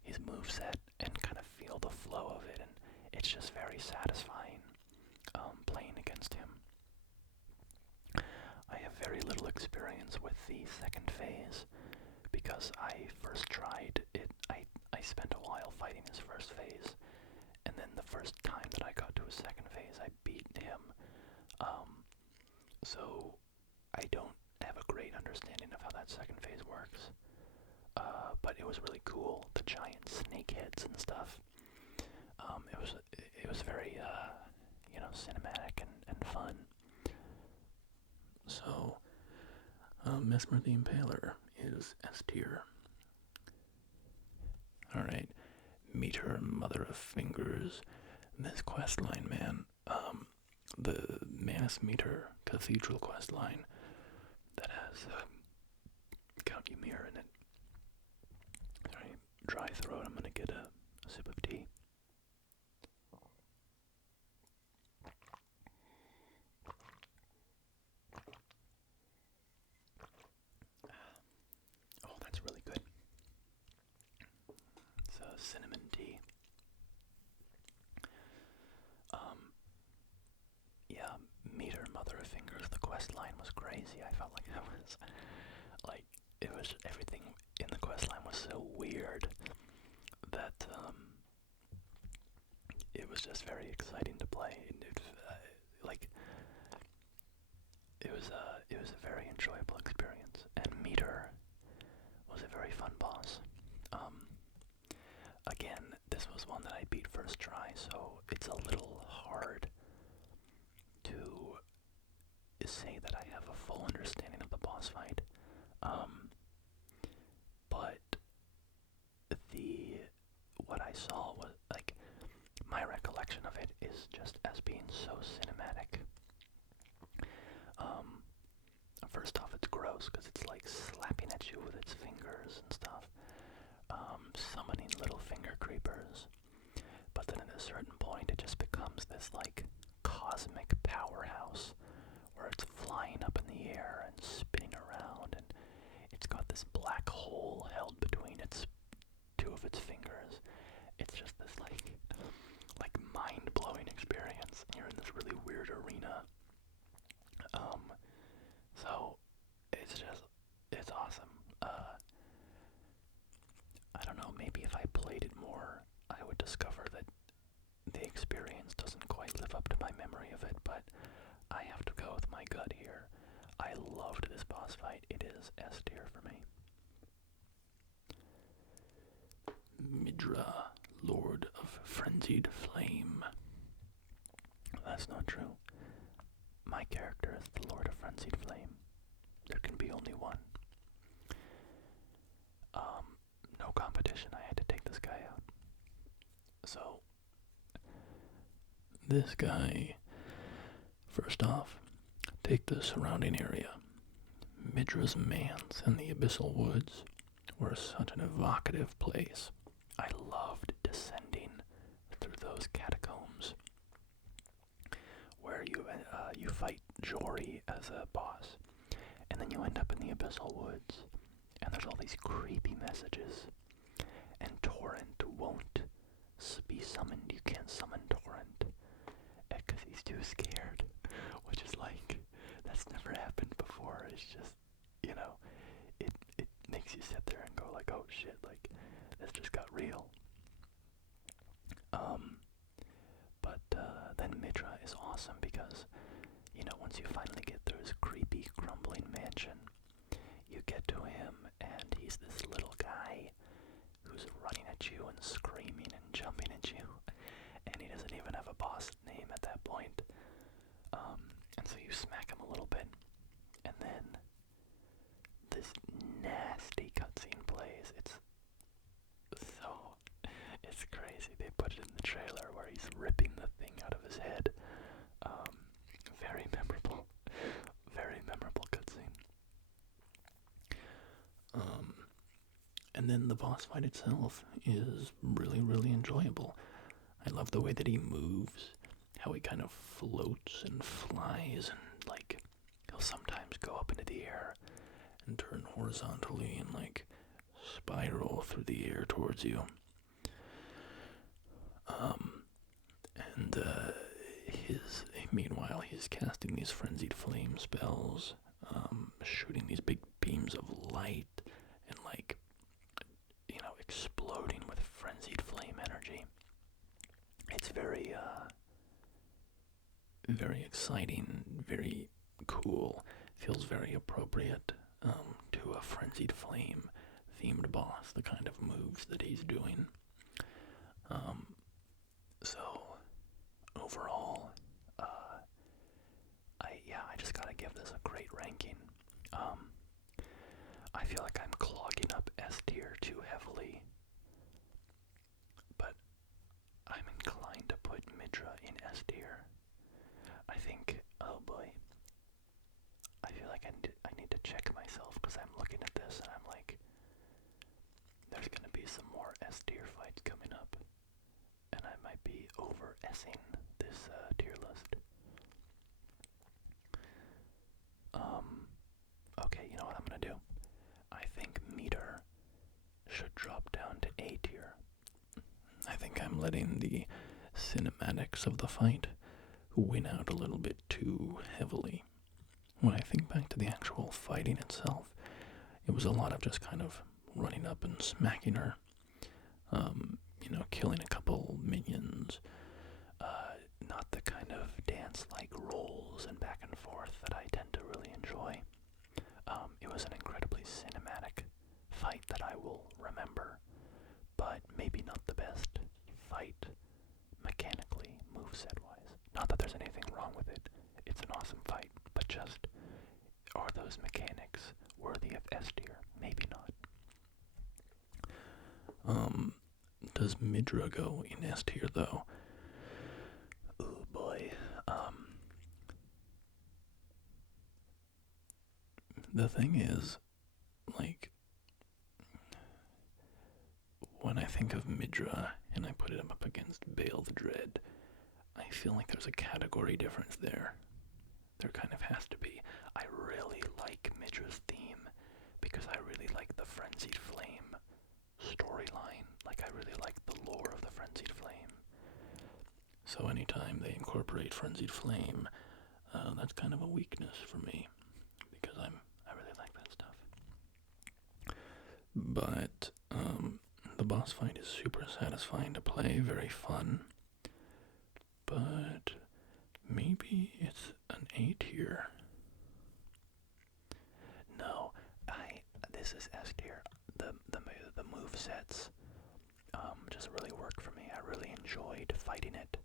his moveset and kind of feel the flow of it, and it's just very satisfying playing against him. I have very little experience with the second phase because I first tried it. I spent a while fighting his first phase, and then the first time that I got to his second phase, I beat him. So I don't have a great understanding of how that second phase works. But it was really cool. The giant snake heads and stuff. It was very cinematic and fun. So Mesmer the Impaler is S tier. Alright, meet her, Mother of Fingers. This questline, man, the Manus Meter Cathedral questline that has Count Ymir in it. Sorry, dry throat, I'm gonna get a sip of tea. Oh, that's really good. It's cinnamon tea. Yeah, Meter, Mother of Fingers, the quest line was crazy. I felt like everything in the quest line was so weird that it was just very exciting to play. It was a very enjoyable experience, and Meter was a very fun boss. Again, this was one that I beat first try, so it's a little hard to say that I have a full understanding of the boss fight. But what I saw was, like, my recollection of it is just as being so cinematic. First off, it's gross because it's like slapping at you with its fingers and stuff, summoning little finger creepers. But then at a certain point, it just becomes this like cosmic powerhouse where it's flying up in the air and spinning around, and it's got this black hole held between two of its fingers. It's just this like mind-blowing experience. You're in this really weird arena. So it's awesome. I don't know, maybe if I played it more, I would discover that the experience doesn't quite live up to my memory of it, but I have to go with my gut here. I loved this boss fight. It is S tier for me. Midra, Lord of Frenzied Flame. That's not true. My character is the Lord of Frenzied Flame. There can be only one. No competition. I had to take this guy out. So, this guy, first off, take the surrounding area. Midra's Manse and the Abyssal Woods were such an evocative place. I loved descending through those catacombs where you fight Jory as a boss, and then you end up in the Abyssal Woods, and there's all these creepy messages, and Torrent won't be summoned. You can't summon Torrent because he's too scared, which is like, that's never happened before. It's just, it makes you sit there and go like, oh shit, like, this just got real. But then Midra is awesome because, once you finally get through his creepy, crumbling mansion, you get to him, and he's this little guy who's running at you and screaming and jumping at you, and he doesn't even have a boss name at that point. And so you smack him a little bit, and then this nasty cutscene plays. It's crazy. They put it in the trailer where he's ripping the thing out of his head. Very memorable cutscene. And then the boss fight itself is really, really enjoyable. I love the way that he moves, how he kind of floats and flies, and like he'll sometimes go up into the air and turn horizontally and like spiral through the air towards you. Meanwhile, he's casting these frenzied flame spells, shooting these big beams of light, and like, exploding with frenzied flame energy. It's very, very exciting, very cool. Feels very appropriate to a frenzied flame themed boss, the kind of moves that he's doing. So overall, I just gotta give this a great ranking. I feel like I'm clogging up S tier too heavily, but I'm inclined to put Midra in S tier. I think, oh boy, I feel like I need to check myself, because I'm looking at this and I'm like, there's gonna be some more S tier fights coming up, and I might be over S-ing this tier list. Okay, you know what I'm gonna do? I think Meter should drop down to A tier. I think I'm letting the cinematics of the fight win out a little bit too heavily. When I think back to the actual fighting itself, it was a lot of just kind of running up and smacking her, killing a couple minions, not the kind of dance-like rolls and back and forth that I tend to really enjoy. It was an incredibly cinematic fight that I will remember, but maybe not the best fight mechanically, moveset-wise. Not that there's anything wrong with it. It's an awesome fight, but just, are those mechanics worthy of S tier? Maybe not. Does Midra go in S tier though? Oh boy. The thing is, like, when I think of Midra and I put it up against Bale the Dread, I feel like there's a category difference there. There kind of has to be. I really like Midra's theme because I really like the Frenzied Flame storyline. Like, I really like the lore of the Frenzied Flame. So anytime they incorporate Frenzied Flame, that's kind of a weakness for me, because I really like that stuff. But the boss fight is super satisfying to play, very fun. But maybe it's an A tier. No, this is S tier. The movesets just really work for me. I really enjoyed fighting it.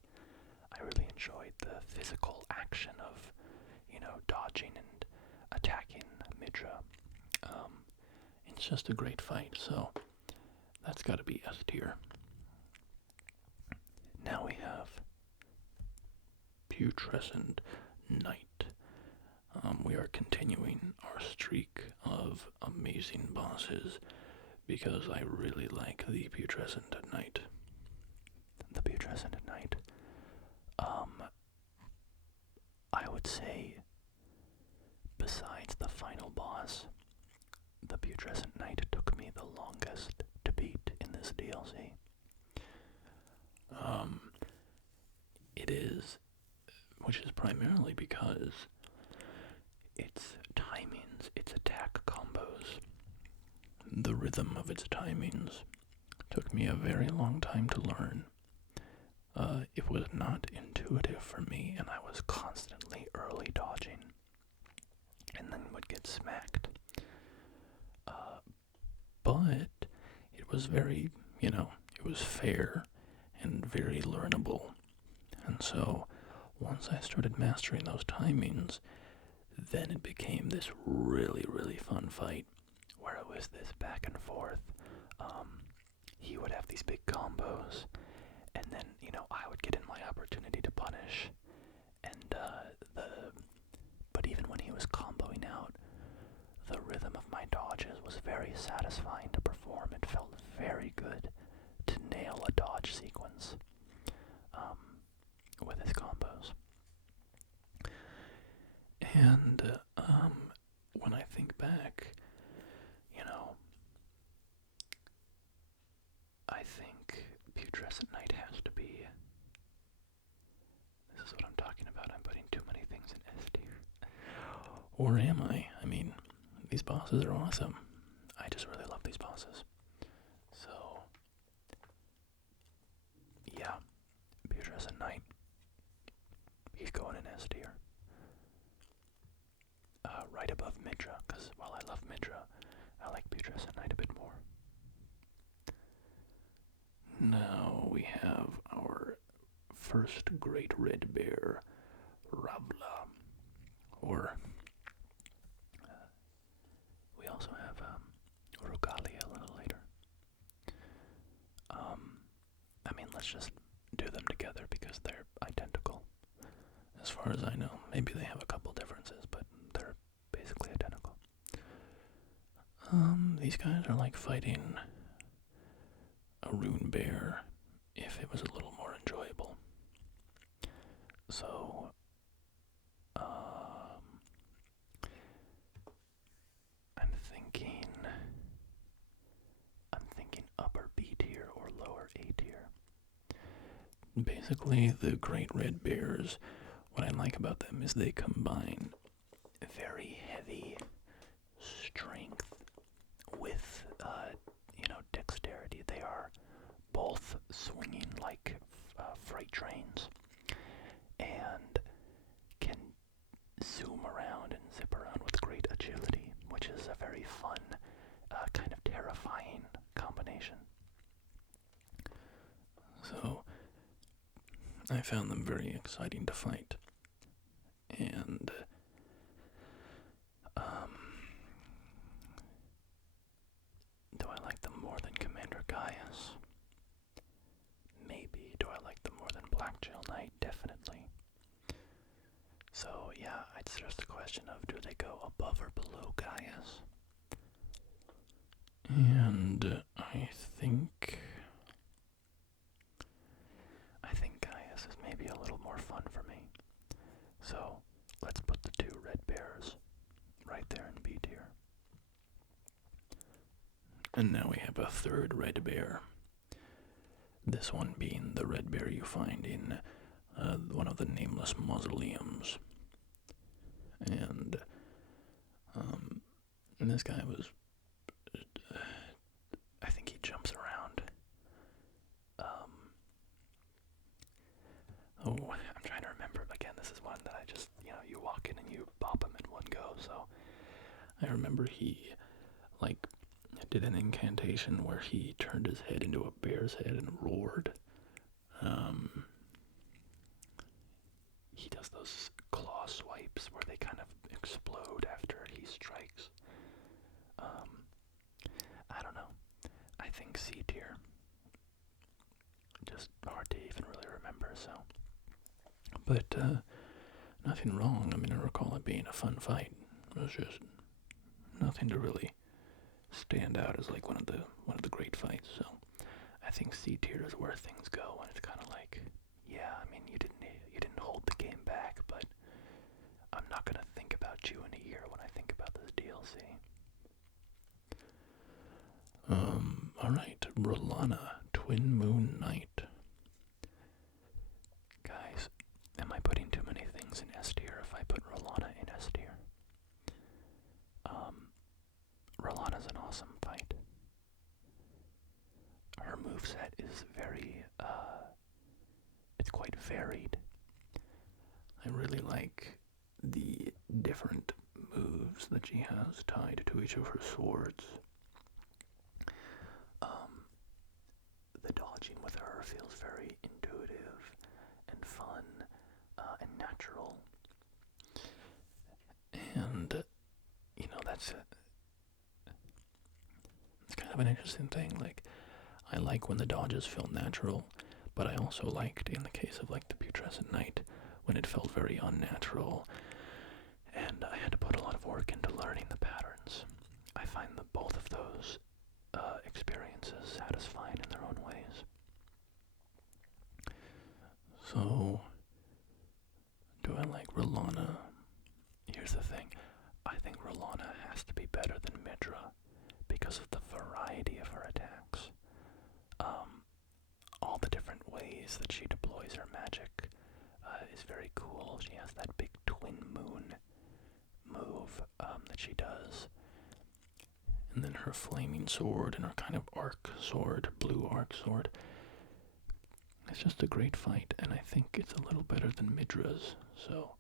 I really enjoyed the physical action of, dodging and attacking Midra. It's just a great fight, so that's got to be S tier. Now we have Putrescent Knight. We are continuing our streak of amazing bosses because I really like the Putrescent Knight. The Putrescent Knight. I would say, besides the final boss, the Putrescent Knight took me the longest to beat in this DLC. It is, which is primarily because its timings, its attack combos, the rhythm of its timings took me a very long time to learn. It was not intuitive for me, and I was constantly early dodging, and then would get smacked. But it was very, it was fair and very learnable. And so, once I started mastering those timings, then it became this really, really fun fight, where it was this back and forth. He would have these big combos, and then, I would get in my opportunity to punish, and but even when he was comboing out, the rhythm of my dodges was very satisfying to perform. It felt very good to nail a dodge sequence with his combos. And when I think back, I think Putrescent Knight has to be. This is what I'm talking about. I'm putting too many things in S tier. Or am I? I mean, these bosses are awesome. I just really love these bosses. So, yeah, Putrescent Knight. He's going in S tier. Right above Midra, because while I love Midra, I like Putrescent Knight a bit more. Now we have our first great red bear, Ravla. Or, we also have Rogalia a little later. Let's just do them together because they're identical. As far as I know, maybe they have a couple differences, but they're basically identical. These guys are like fighting a rune bear if it was a little more enjoyable. So, I'm thinking upper B tier or lower A tier. Basically, the Great Red Bears, what I like about them is they combine very heavy strength with, dexterity. They are both swinging like freight trains and can zoom around and zip around with great agility, which is a very fun, kind of terrifying combination. So, I found them very exciting to fight. And, do I like them more than Commander Gaius? Maybe. Do I like them more than Black Gel Knight? Definitely. So, yeah, it's just a question of do they go above or below Gaius? And I think Gaius is maybe a little more fun for me. So, let's put the two red bears right there in B tier. And now we have a third red bear. This one being the red bear you find in one of the nameless mausoleums. And this guy was, I think he jumps around. I'm trying to remember. Again, this is one that I just, you walk in and you bop him in one go. So I remember he, did an incantation where he turned his head into a bear's head and roared. He does those claw swipes where they kind of explode after he strikes. so. But nothing wrong. I mean, I recall it being a fun fight. It was just nothing to really stand out as like one of the great fights. So I think C tier is where things go, and it's kind of like, yeah, I mean, you didn't hold the game back, but I'm not gonna think about you in a year when I think about this DLC. Alright, Rolana, Twin Moon Knight. Guys, am I putting too many things in S tier if I put Rolana in S tier? Rolana's an awesome fight. Her moveset is very, it's quite varied. I really like the different moves that she has tied to each of her swords. The dodging with her feels very intuitive and fun and natural. And, you know, that's it's kind of an interesting thing. Like, I like when the dodges feel natural, but I also liked, in the case of like the Putrescent Knight, when it felt very unnatural, and I had to put a lot of work into learning the patterns. I find that both of those experiences satisfying in their own ways. So, do I like Rolana? Here's the thing. I think Rolana has to be better than Midra because of the variety of her attacks. All the different ways that she deploys her magic is very cool. She has that big twin moon move that she does. And then her flaming sword and her kind of arc sword, blue arc sword. It's just a great fight, and I think it's a little better than Midra's. So,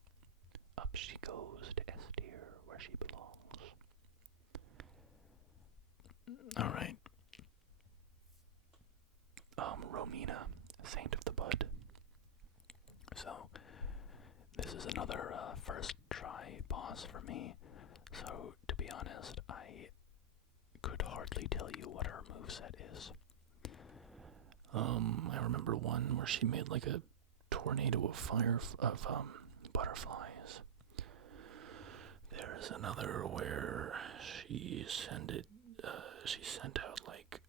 up she goes to S tier, where she belongs. Alright. Romina, Saint of the Bud. So, this is another first try boss for me. So, to be honest, I could hardly tell you what her moveset is. I remember one where she made like a tornado of butterflies. There's another where she sent out like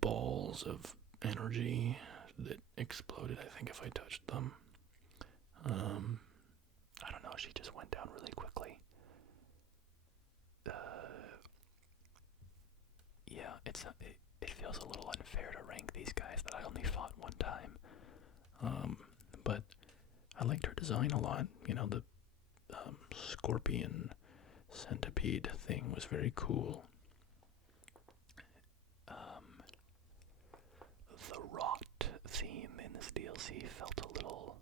balls of energy that exploded, I think, if I touched them. I don't know, she just went down really quickly. Yeah, it feels a little unfair to rank these guys that I only fought one time. But I liked her design a lot. You know, the scorpion centipede thing was very cool. The rot theme in this DLC felt a little,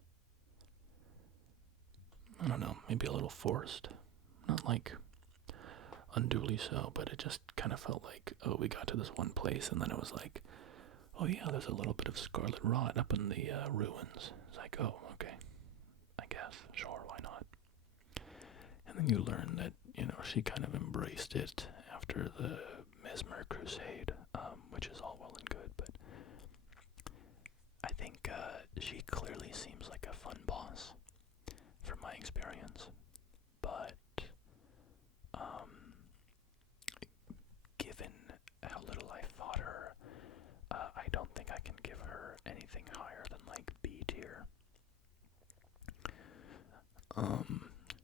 I don't know, maybe a little forced. Not like unduly so, but it just kind of felt like, oh, we got to this one place, and then it was like, oh yeah, there's a little bit of scarlet rot up in the ruins. It's like, oh, okay, I guess, sure, why not? And then you learn that, you know, she kind of embraced it after the Mesmer Crusade, which is all well and good, but I think she clearly seems like a fun boss, from my experience, but given how little I fought her, I don't think I can give her anything higher than like B tier.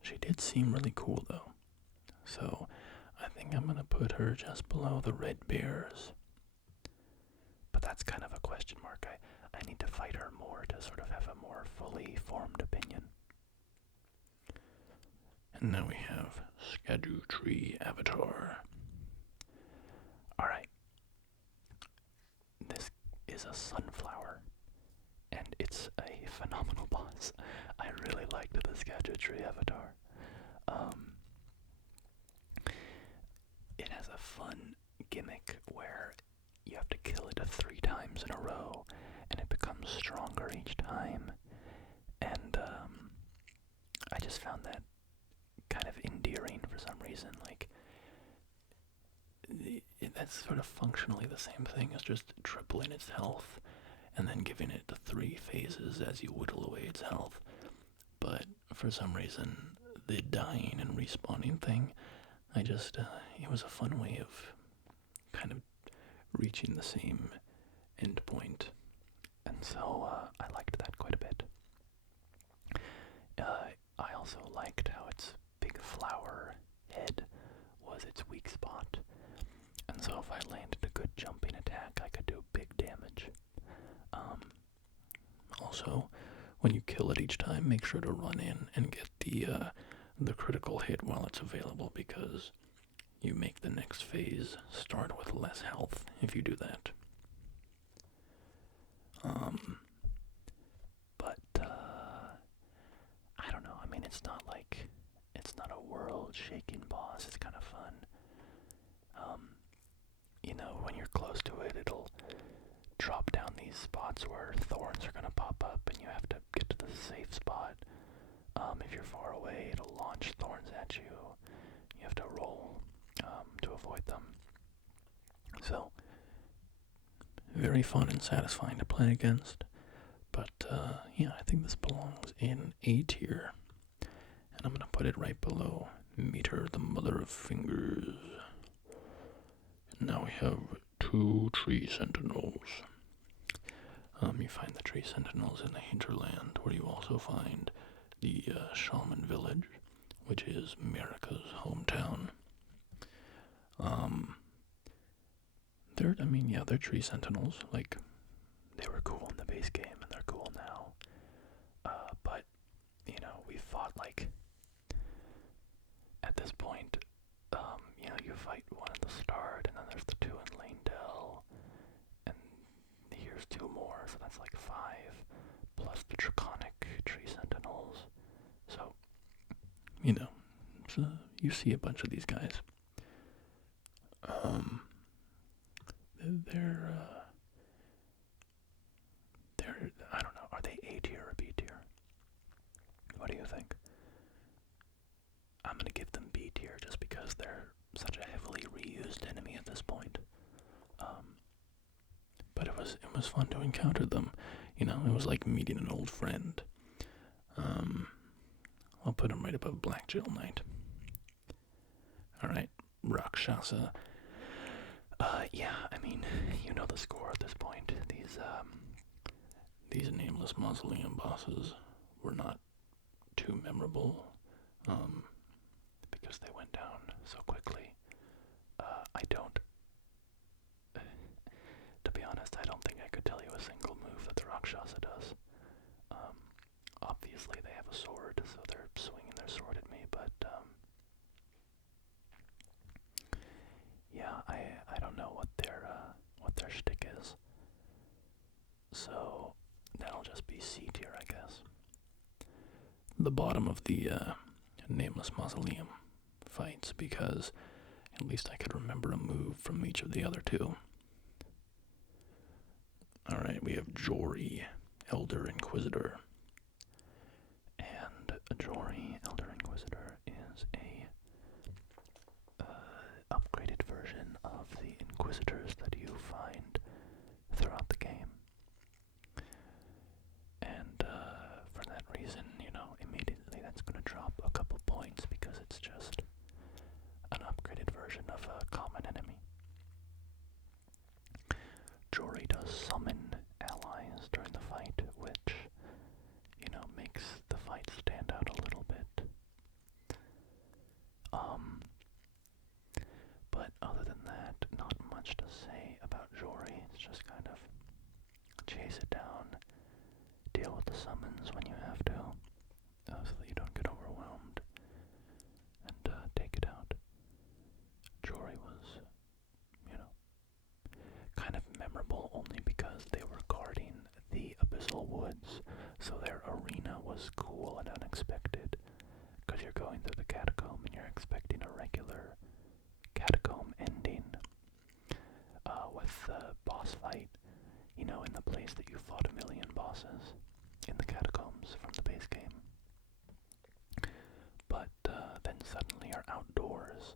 She did seem really cool though, so I think I'm gonna put her just below the Red Bears. But that's kind of a question mark. I need to fight her more to sort of have a more fully formed opinion. And now we have Erdtree Avatar. Alright. This is a sunflower, and it's a phenomenal boss. I really liked the Erdtree Avatar. It has a fun gimmick where you have to kill it 3 times in a row, and it becomes stronger each time. And I just found that kind of endearing for some reason. Like, that's sort of functionally the same thing as just tripling its health, and then giving it the 3 phases as you whittle away its health. But for some reason, the dying and respawning thing, it was a fun way of kind of reaching the same endpoint. And so I liked that quite a bit. I also liked how its big flower head was its weak spot. And so if I landed a good jumping attack, I could do big damage. Also, when you kill it each time, make sure to run in and get the critical hit while it's available, because you make the next phase start with less health if you do that. But I don't know. I mean, it's not a world-shaking boss. It's kind of fun. When you're close to it, it'll drop down these spots where thorns are gonna pop up, and you have to get to the safe spot. If you're far away, it'll launch thorns at you. You have to roll to avoid them. So, very fun and satisfying to play against. But yeah, I think this belongs in A tier. And I'm gonna put it right below Meter, the Mother of Fingers. And now we have 2 tree sentinels. You find the tree sentinels in the hinterland, where you also find the shaman village, which is America's hometown. They're tree sentinels. Like, they were cool in the base game, and they're cool now. But, we fought, like, at this point, you fight one at the start, and then there's the 2 in Lanedell, and here's 2 more, so that's like 5, plus the draconic tree sentinels. So, you see a bunch of these guys. They're I don't know, are they A tier or B tier? What do you think? I'm gonna give them B tier just because they're such a heavily reused enemy at this point. But it was fun to encounter them. It was like meeting an old friend. I'll put them right above Black Gel Knight. Alright, Rakshasa. You know the score at this point. These nameless mausoleum bosses were not too memorable, because they went down so quickly. To be honest, I don't think I could tell you a single move that the Rakshasa does. Obviously they have a sword, so they're swinging their sword at me, but, yeah, I don't know what their shtick is. So, that'll just be C tier, I guess. The bottom of the, Nameless Mausoleum fights, because at least I could remember a move from each of the other 2. Alright, we have Jory, Elder Inquisitor. And Jory, Elder Inquisitor, is a upgraded version of the Inquisitors that you find throughout the game. And for that reason, immediately that's going to drop a couple points, because it's just an upgraded version of a common enemy. Jory does summon allies during the fight, which, makes the fight stand out a little bit. But other than that, not much to say about Jory. It's just kind of chase it down, deal with the summons when you have to, so that you don't get overwhelmed, and take it out. Jory was, kind of memorable only because they were guarding the Abyssal Woods, so their arena was cool and unexpected, because you're going through the catacomb and you're expecting a regular catacomb ending, with the boss fight, in the place that you fought a million bosses in the catacombs from the base game. But then suddenly you're outdoors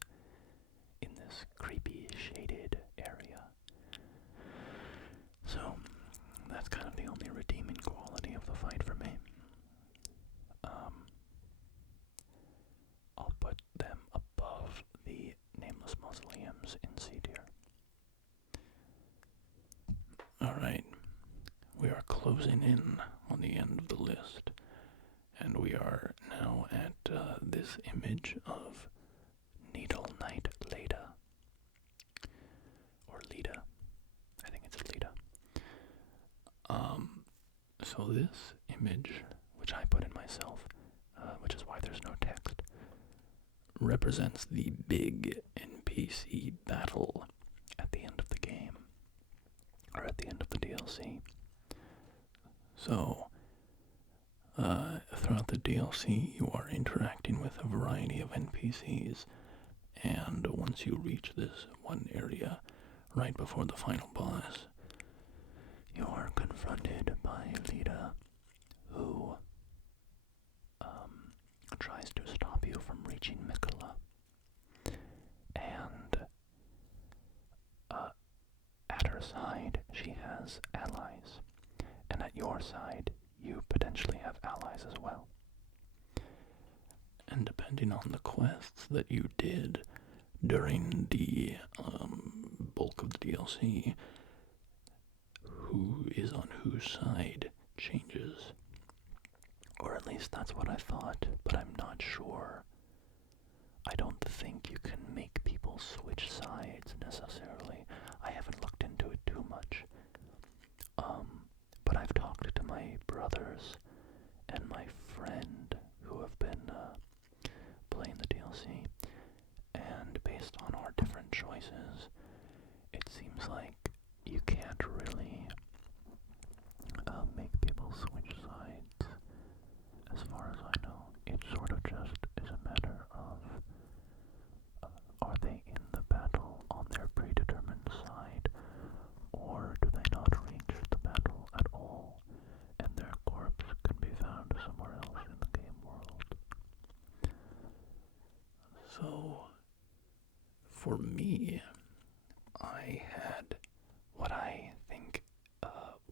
in this creepy shaded area. So that's kind of we are closing in on the end of the list, and we are now at this image of Needle Knight Leda. Or Leda. I think it's Leda. So this image, which I put in myself, which is why there's no text, represents the big NPC battle at the end of the game, or at the end of the DLC. So, throughout the DLC, you are interacting with a variety of NPCs, and once you reach this one area, right before the final boss, you are confronted by Leda, who tries to stop you from reaching Mikola. And at her side, she has allies. And at your side, you potentially have allies as well. And depending on the quests that you did during the bulk of the DLC, who is on whose side changes. Or at least that's what I thought, but I'm not sure. I don't think you can make people switch sides necessarily. I haven't looked into it too much. But I've talked to my brothers and my friend who have been playing the DLC, and based on our different choices, it seems like you can't really make people switch sides. As far as I know, it sort of just is a matter of are they in the battle on their predetermined side, or do they not reach the battle at all, and their corpse can be found somewhere else in the game world. So, for me, I had what I think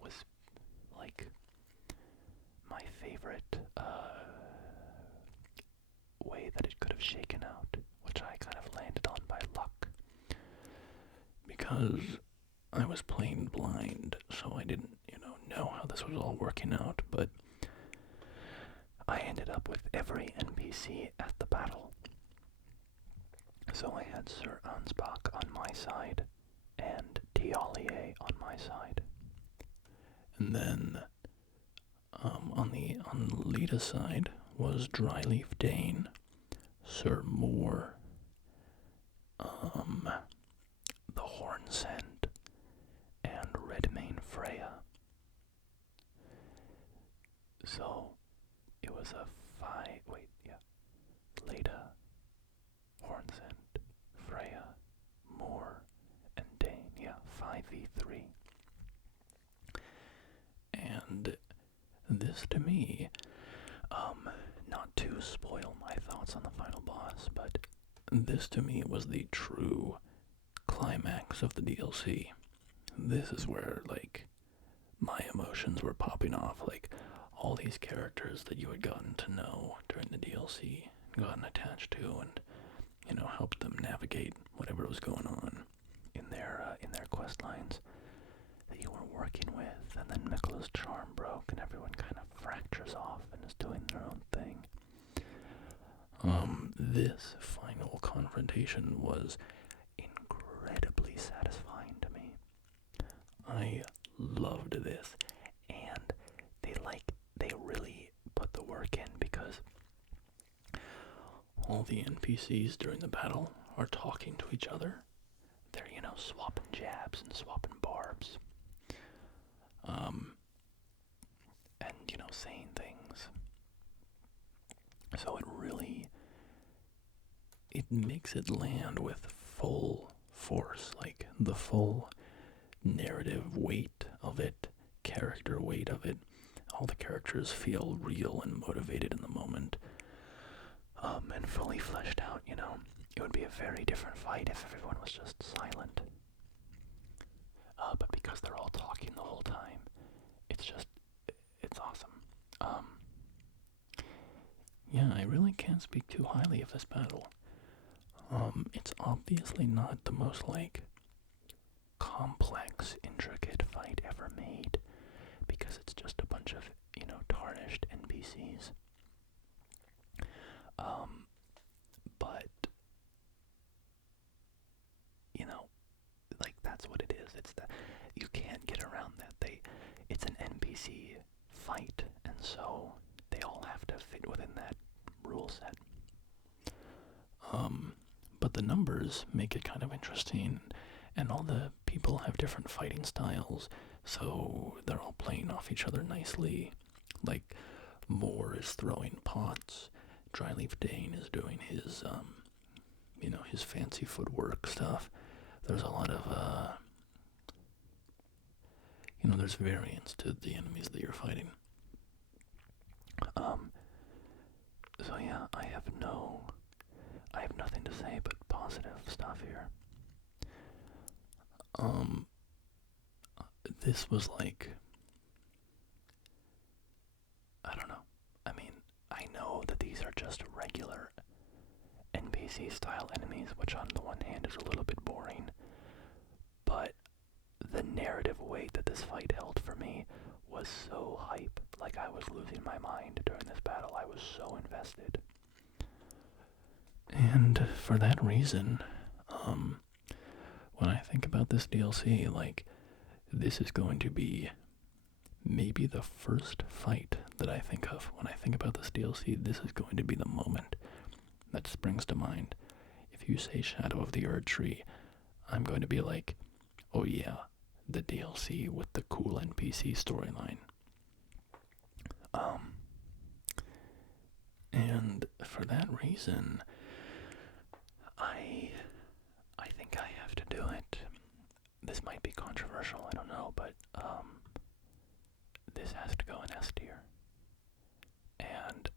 was like my favorite way that it could have shaken out, which I kind of landed on by luck. Because I was playing blind, so I didn't, know how this was all working out, but I ended up with every NPC at the battle. So I had Sir Ansbach on my side, and Tialier on my side. And then, on Leda's side was Dryleaf Dane, Sir Moore, the Hornsend, and Redmane Freya. So, it was a Leda, Hornsend, Freya, Moore, and Dane, 5v3. And this to me, not to spoil my thoughts on the final boss, but this to me was the true climax of the DLC. This is where, my emotions were popping off, all these characters that you had gotten to know during the DLC, gotten attached to, and, helped them navigate whatever was going on in their quest lines that you were working with, and then Mikola's charm broke and everyone kind of fractures off and is doing their own thing. This final confrontation was incredibly satisfying to me. I loved this, and they really put the work in, because all the NPCs during the battle are talking to each other. They're, swapping jabs and swapping barbs. And, saying things. So it makes it land with full force, the full narrative weight of it, character weight of it. All the characters feel real and motivated in the moment, and fully fleshed out, It would be a very different fight if everyone was just silent. But because they're all talking the whole time, it's awesome. I really can't speak too highly of this battle. It's obviously not the most, complex, intricate fight ever made, because because it's just a bunch of, tarnished NPCs. But, like, that's what it is. It's that you can't get around that. It's an NPC fight, and so they all have to fit within that rule set. But the numbers make it kind of interesting, and all the people have different fighting styles, so they're all playing off each other nicely. Like, Moore is throwing pots, Dryleaf Dane is doing his, his fancy footwork stuff. There's a lot of, there's variance to the enemies that you're fighting. So yeah, I have nothing to say but positive stuff here. This was like, I don't know. I mean, I know that these are just regular NPC style enemies, which on the one hand is a little bit boring, but the narrative weight that this fight held for me was so hype. Like, I was losing my mind during this battle. I was so invested. And for that reason, when I think about this DLC, like, this is going to be maybe the first fight that I think of. When I think about this DLC, this is going to be the moment that springs to mind. If you say Shadow of the Erdtree, I'm going to be like, oh yeah, the DLC with the cool NPC storyline. And for that reason, I think I have to do it. This might be controversial, I don't know, but this has to go in S tier. And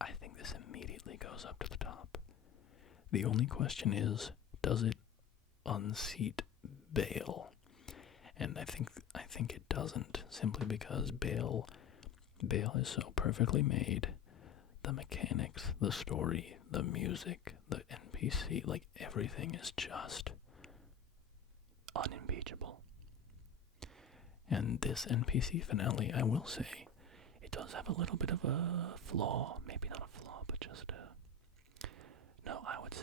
I think this immediately goes up to the top. The only question is, does it unseat Bale? And I think it doesn't, simply because Bale is so perfectly made. The mechanics, the story, the music, the NPC, like, everything is just unimpeachable. And this NPC finale, I will say, it does have a little bit of a flaw. Maybe not a flaw, but just a... No, I would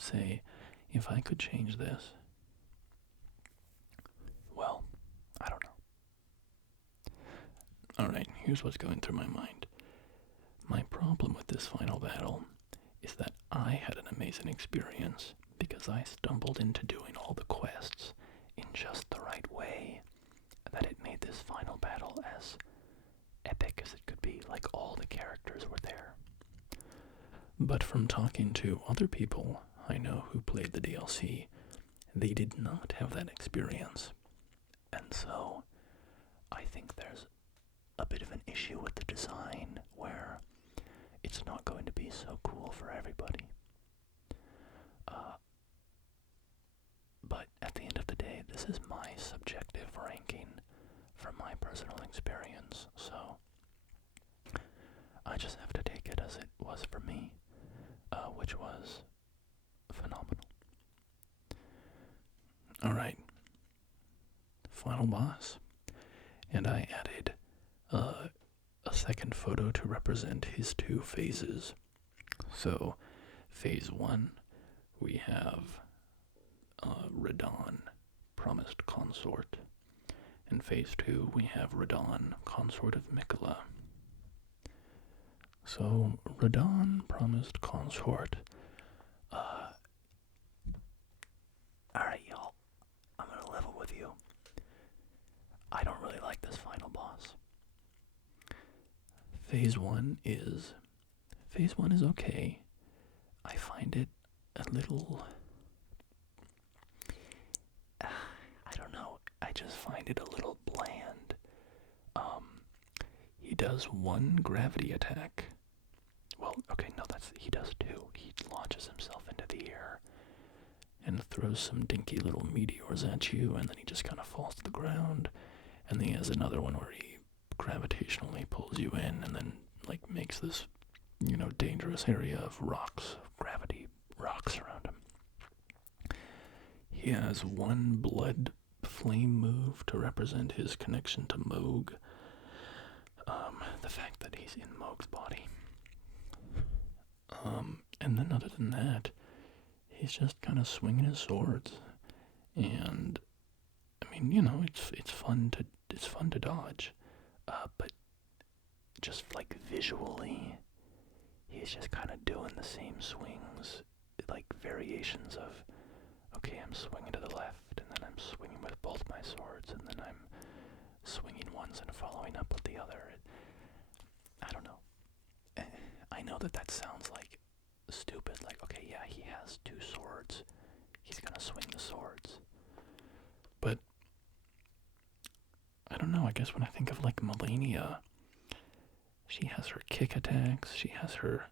say, if I could change this, well, I don't know. Alright, here's what's going through my mind. My problem with this final battle is that I had an amazing experience because I stumbled into doing all the quests in just the right way, that it made this final battle as epic as it could be. Like, all the characters were there. But from talking to other people I know who played the DLC, they did not have that experience. And so, I think there's a bit of an issue with the design where it's not going to be so cool for everybody. But at the end of the day, this is my subjective ranking from my personal experience, so I just have to take it as it was for me, which was phenomenal. Alright, final boss, and I added a second photo to represent his two phases. So, phase 1, we have Radon, promised consort, and phase 2, we have Radon, consort of Mikola. So, Radon, promised consort. Alright, y'all, I'm gonna level with you. I don't really like this final boss. Phase 1 is okay. I find it a little... I don't know. I just find it a little bland. He does one gravity attack. Well, okay, no, he does two. He launches himself into the air and throws some dinky little meteors at you, and then he just kind of falls to the ground. And then he has another one where he gravitationally pulls you in and then, like, makes this, dangerous area of rocks, gravity rocks around him. He has one blood flame move to represent his connection to Moog. The fact that he's in Moog's body. And then other than that, he's just kind of swinging his swords. And, I mean, you know, it's fun to dodge. But just like visually, he's just kind of doing the same swings, like variations of, okay, I'm swinging to the left, and then I'm swinging with both my swords, and then I'm swinging once and following up with the other. I don't know. I know that sounds like stupid, like, okay, yeah, he has two swords, he's gonna swing the swords. But, I don't know, I guess when I think of, like, Melania, she has her kick attacks, she has her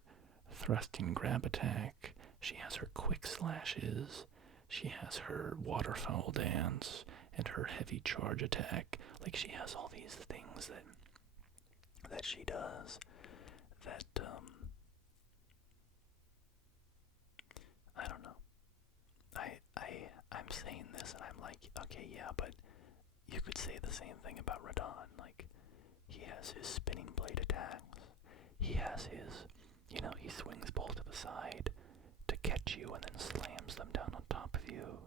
thrusting grab attack, she has her quick slashes, she has her waterfowl dance, and her heavy charge attack. Like, she has all these things that she does that, I don't know. I'm saying this and I'm like, okay, yeah, but you could say the same thing about Radon. Like, he has his spinning blade attacks. He has his, you know, he swings both to the side to catch you and then slams them down on top of you.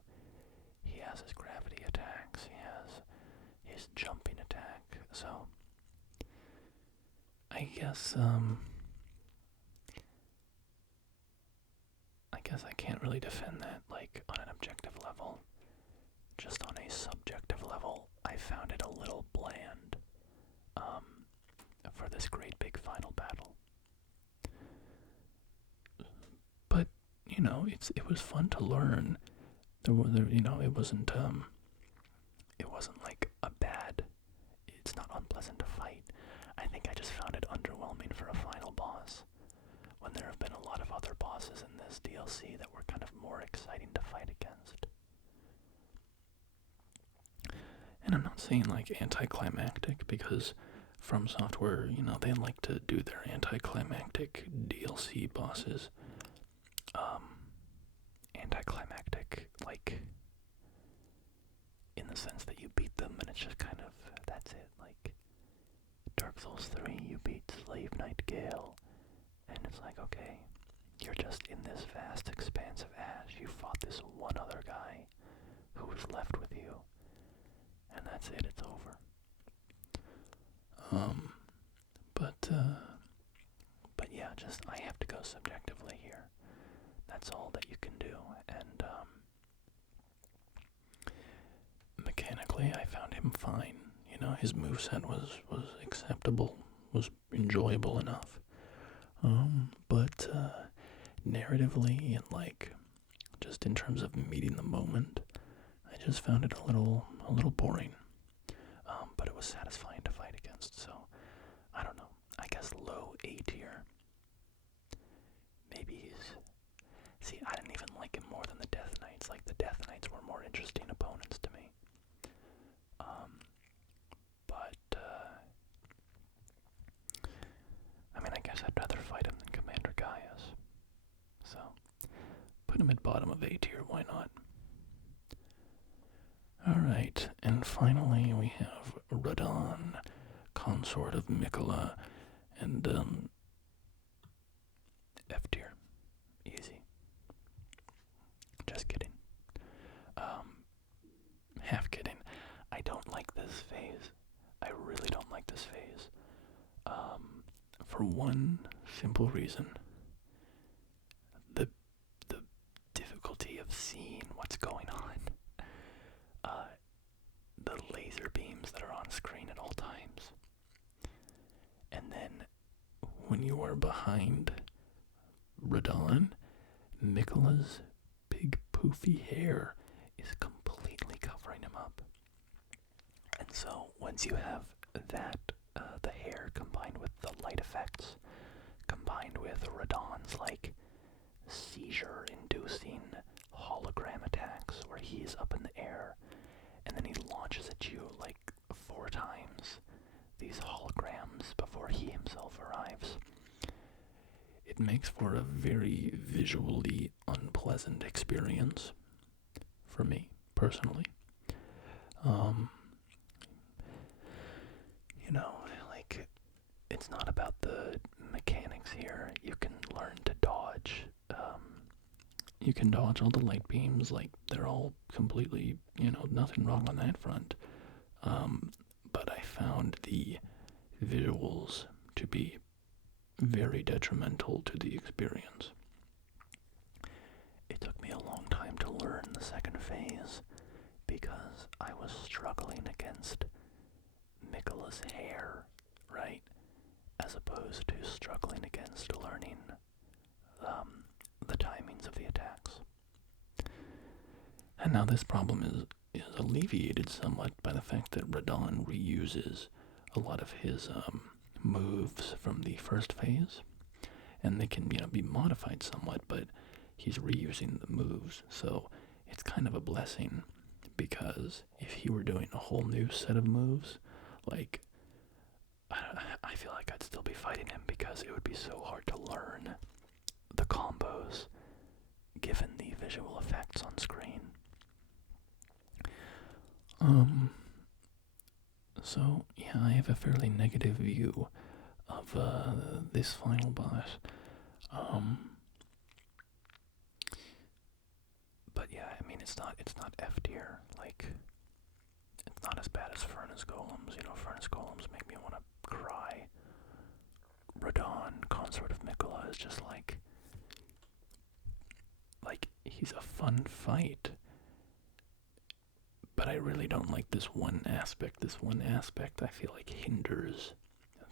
He has his gravity attacks. He has his jumping attack. So, I guess I can't really defend that, like, on an objective level. Just on a subjective level, I found it a little bland, for this great big final battle. But, you know, it was fun to learn. You know, it wasn't like a bad, it's not unpleasant to fight. I think I just found it underwhelming for a final boss, when there have been a lot of other bosses in this DLC that were kind of more exciting to fight against. And I'm not saying like anticlimactic, because From Software, you know, they like to do their anticlimactic DLC bosses. Anticlimactic, like, in the sense that you beat them and it's just kind of, that's it. Like, Dark Souls 3, you beat Slave Knight Gale, and it's like, okay, you're just in this vast expanse of ash. You fought this one other guy who was left with you, and that's it, it's over. But yeah, just, I have to go subjectively here. That's all that you can do, and, mechanically, I found him fine. You know, his moveset was acceptable, was enjoyable enough. But narratively and, like, just in terms of meeting the moment, I just found it a little boring. But it was satisfying to fight against, so I don't know. I guess low A tier. Maybe he's... See, I didn't even like him more than the Death Knights. Like, the Death Knights were more interesting opponents to me. I mean, I guess I'd rather fight him than Commander Gaius. So, put him at bottom of A tier, why not? Alright, and finally we have Radon, consort of Mikola, and, F tier. Easy. Just kidding. Half kidding. I don't like this phase. I really don't like this phase. For one simple reason. The difficulty of seeing what's going on. The laser beams that are on screen at all times. And then when you are behind Radon, Mikola's big poofy hair is completely covering him up. And so once you have that, the hair combined with the light effects, combined with Radon's like seizure-inducing hologram attacks where he's up in the air and then he launches at you like 4 times these holograms before he himself arrives, it makes for a very visually unpleasant experience for me, personally. Um, you know, like, it's not about the mechanics here. You can learn to dodge. You can dodge all the light beams, like, they're all completely, nothing wrong on that front. But I found the visuals to be very detrimental to the experience. It took me a long time to learn the second phase because I was struggling against Mikola's hair, right? As opposed to struggling against learning the timings of the attacks. And now this problem is alleviated somewhat by the fact that Radon reuses a lot of his moves from the first phase, and they can be modified somewhat, but he's reusing the moves, so it's kind of a blessing, because if he were doing a whole new set of moves, like, I feel like I'd still be fighting him because it would be so hard to learn the combos given the visual effects on screen. So yeah, I have a fairly negative view of this final boss. But yeah, I mean, it's not F tier. Like, it's not as bad as Furnace Golems. Furnace Golems make me want to cry. Radon, Consort of Mikola, is just like he's a fun fight. But I really don't like this one aspect. This one aspect I feel like hinders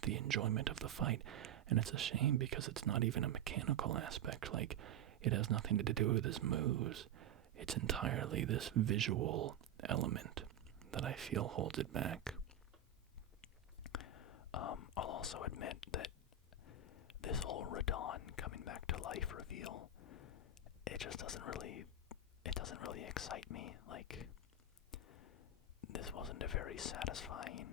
the enjoyment of the fight. And it's a shame because it's not even a mechanical aspect. Like, it has nothing to do with his moves. It's entirely this visual element that I feel holds it back. I'll also admit that this whole Radon coming back to life reveal, it doesn't really excite me. Like, this wasn't a very satisfying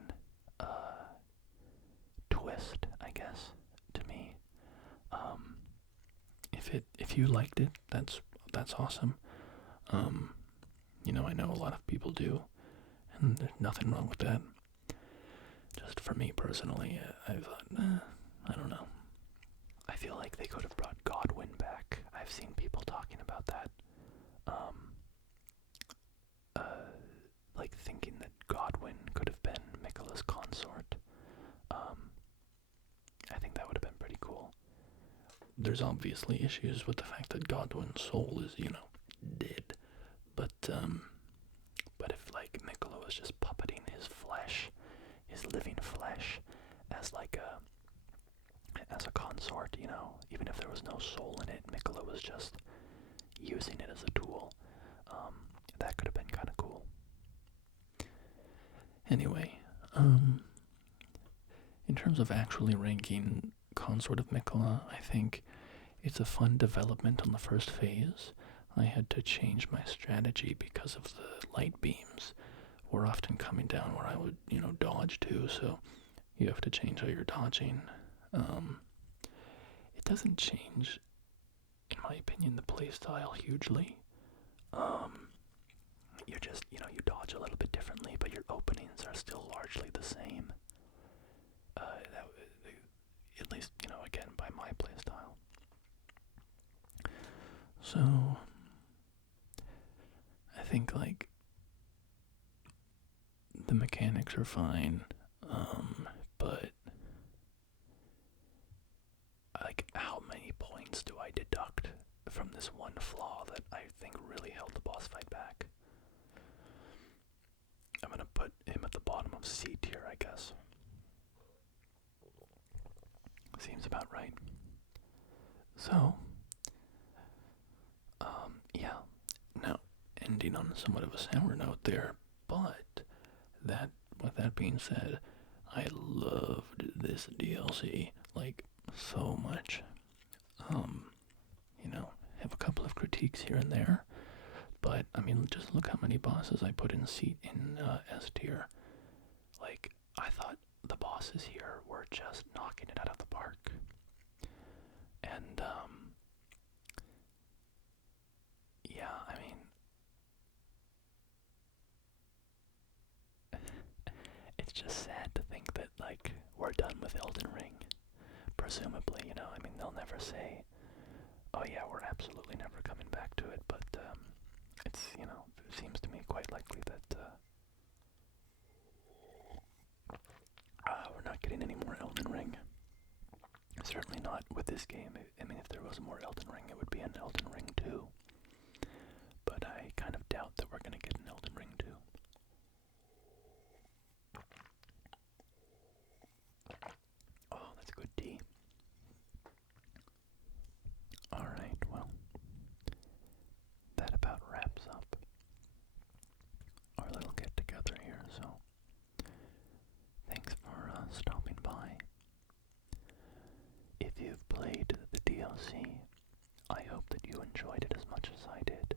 twist, I guess, to me. If you liked it, that's awesome. I know a lot of people do, and there's nothing wrong with that. Just for me personally, I thought, I don't know. I feel like they could have brought Godwyn back. I've seen people talking about that. Like thinking that Godwyn could have been Mikola's consort. I think that would have been pretty cool. There's obviously issues with the fact that Godwyn's soul is, dead. But if, like, Mikola was just puppeting his flesh, his living flesh, as a consort, even if there was no soul in it, Mikola was just using it as a tool. That could have been kind of cool. Anyway, in terms of actually ranking Consort of Mikola, I think it's a fun development on the first phase. I had to change my strategy because of the light beams were often coming down where I would, dodge too, so you have to change how you're dodging. It doesn't change, in my opinion, the playstyle hugely. You just, you dodge a little bit differently, but your openings are still largely the same. At least, again, by my playstyle. So, I think, like, the mechanics are fine, but, like, how many points do I deduct from this one flaw that I think really held the boss fight back? I'm gonna put him at the bottom of C tier, I guess. Seems about right. So, yeah. Now, ending on somewhat of a sour note there, but with that being said, I loved this DLC, like, so much. Have a couple of critiques here and there, but, I mean, just look how many bosses I put in S tier. Like, I thought the bosses here were just knocking it out of the park. And, yeah, I mean, done with Elden Ring. Presumably, you know, I mean, they'll never say, oh yeah, we're absolutely never coming back to it, but it's, you know, it seems to me quite likely that we're not getting any more Elden Ring. Certainly not with this game. I mean, if there was more Elden Ring, it would be an Elden Ring 2. But I kind of doubt that we're going to get an Elden Ring 2. Oh, that's good tea. Alright, well, that about wraps up our little get-together here, so thanks for stopping by. If you've played the DLC, I hope that you enjoyed it as much as I did.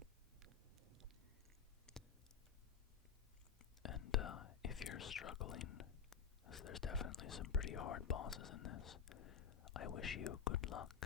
And if you're struggling, as there's definitely some pretty hard bosses in this, I wish you good luck.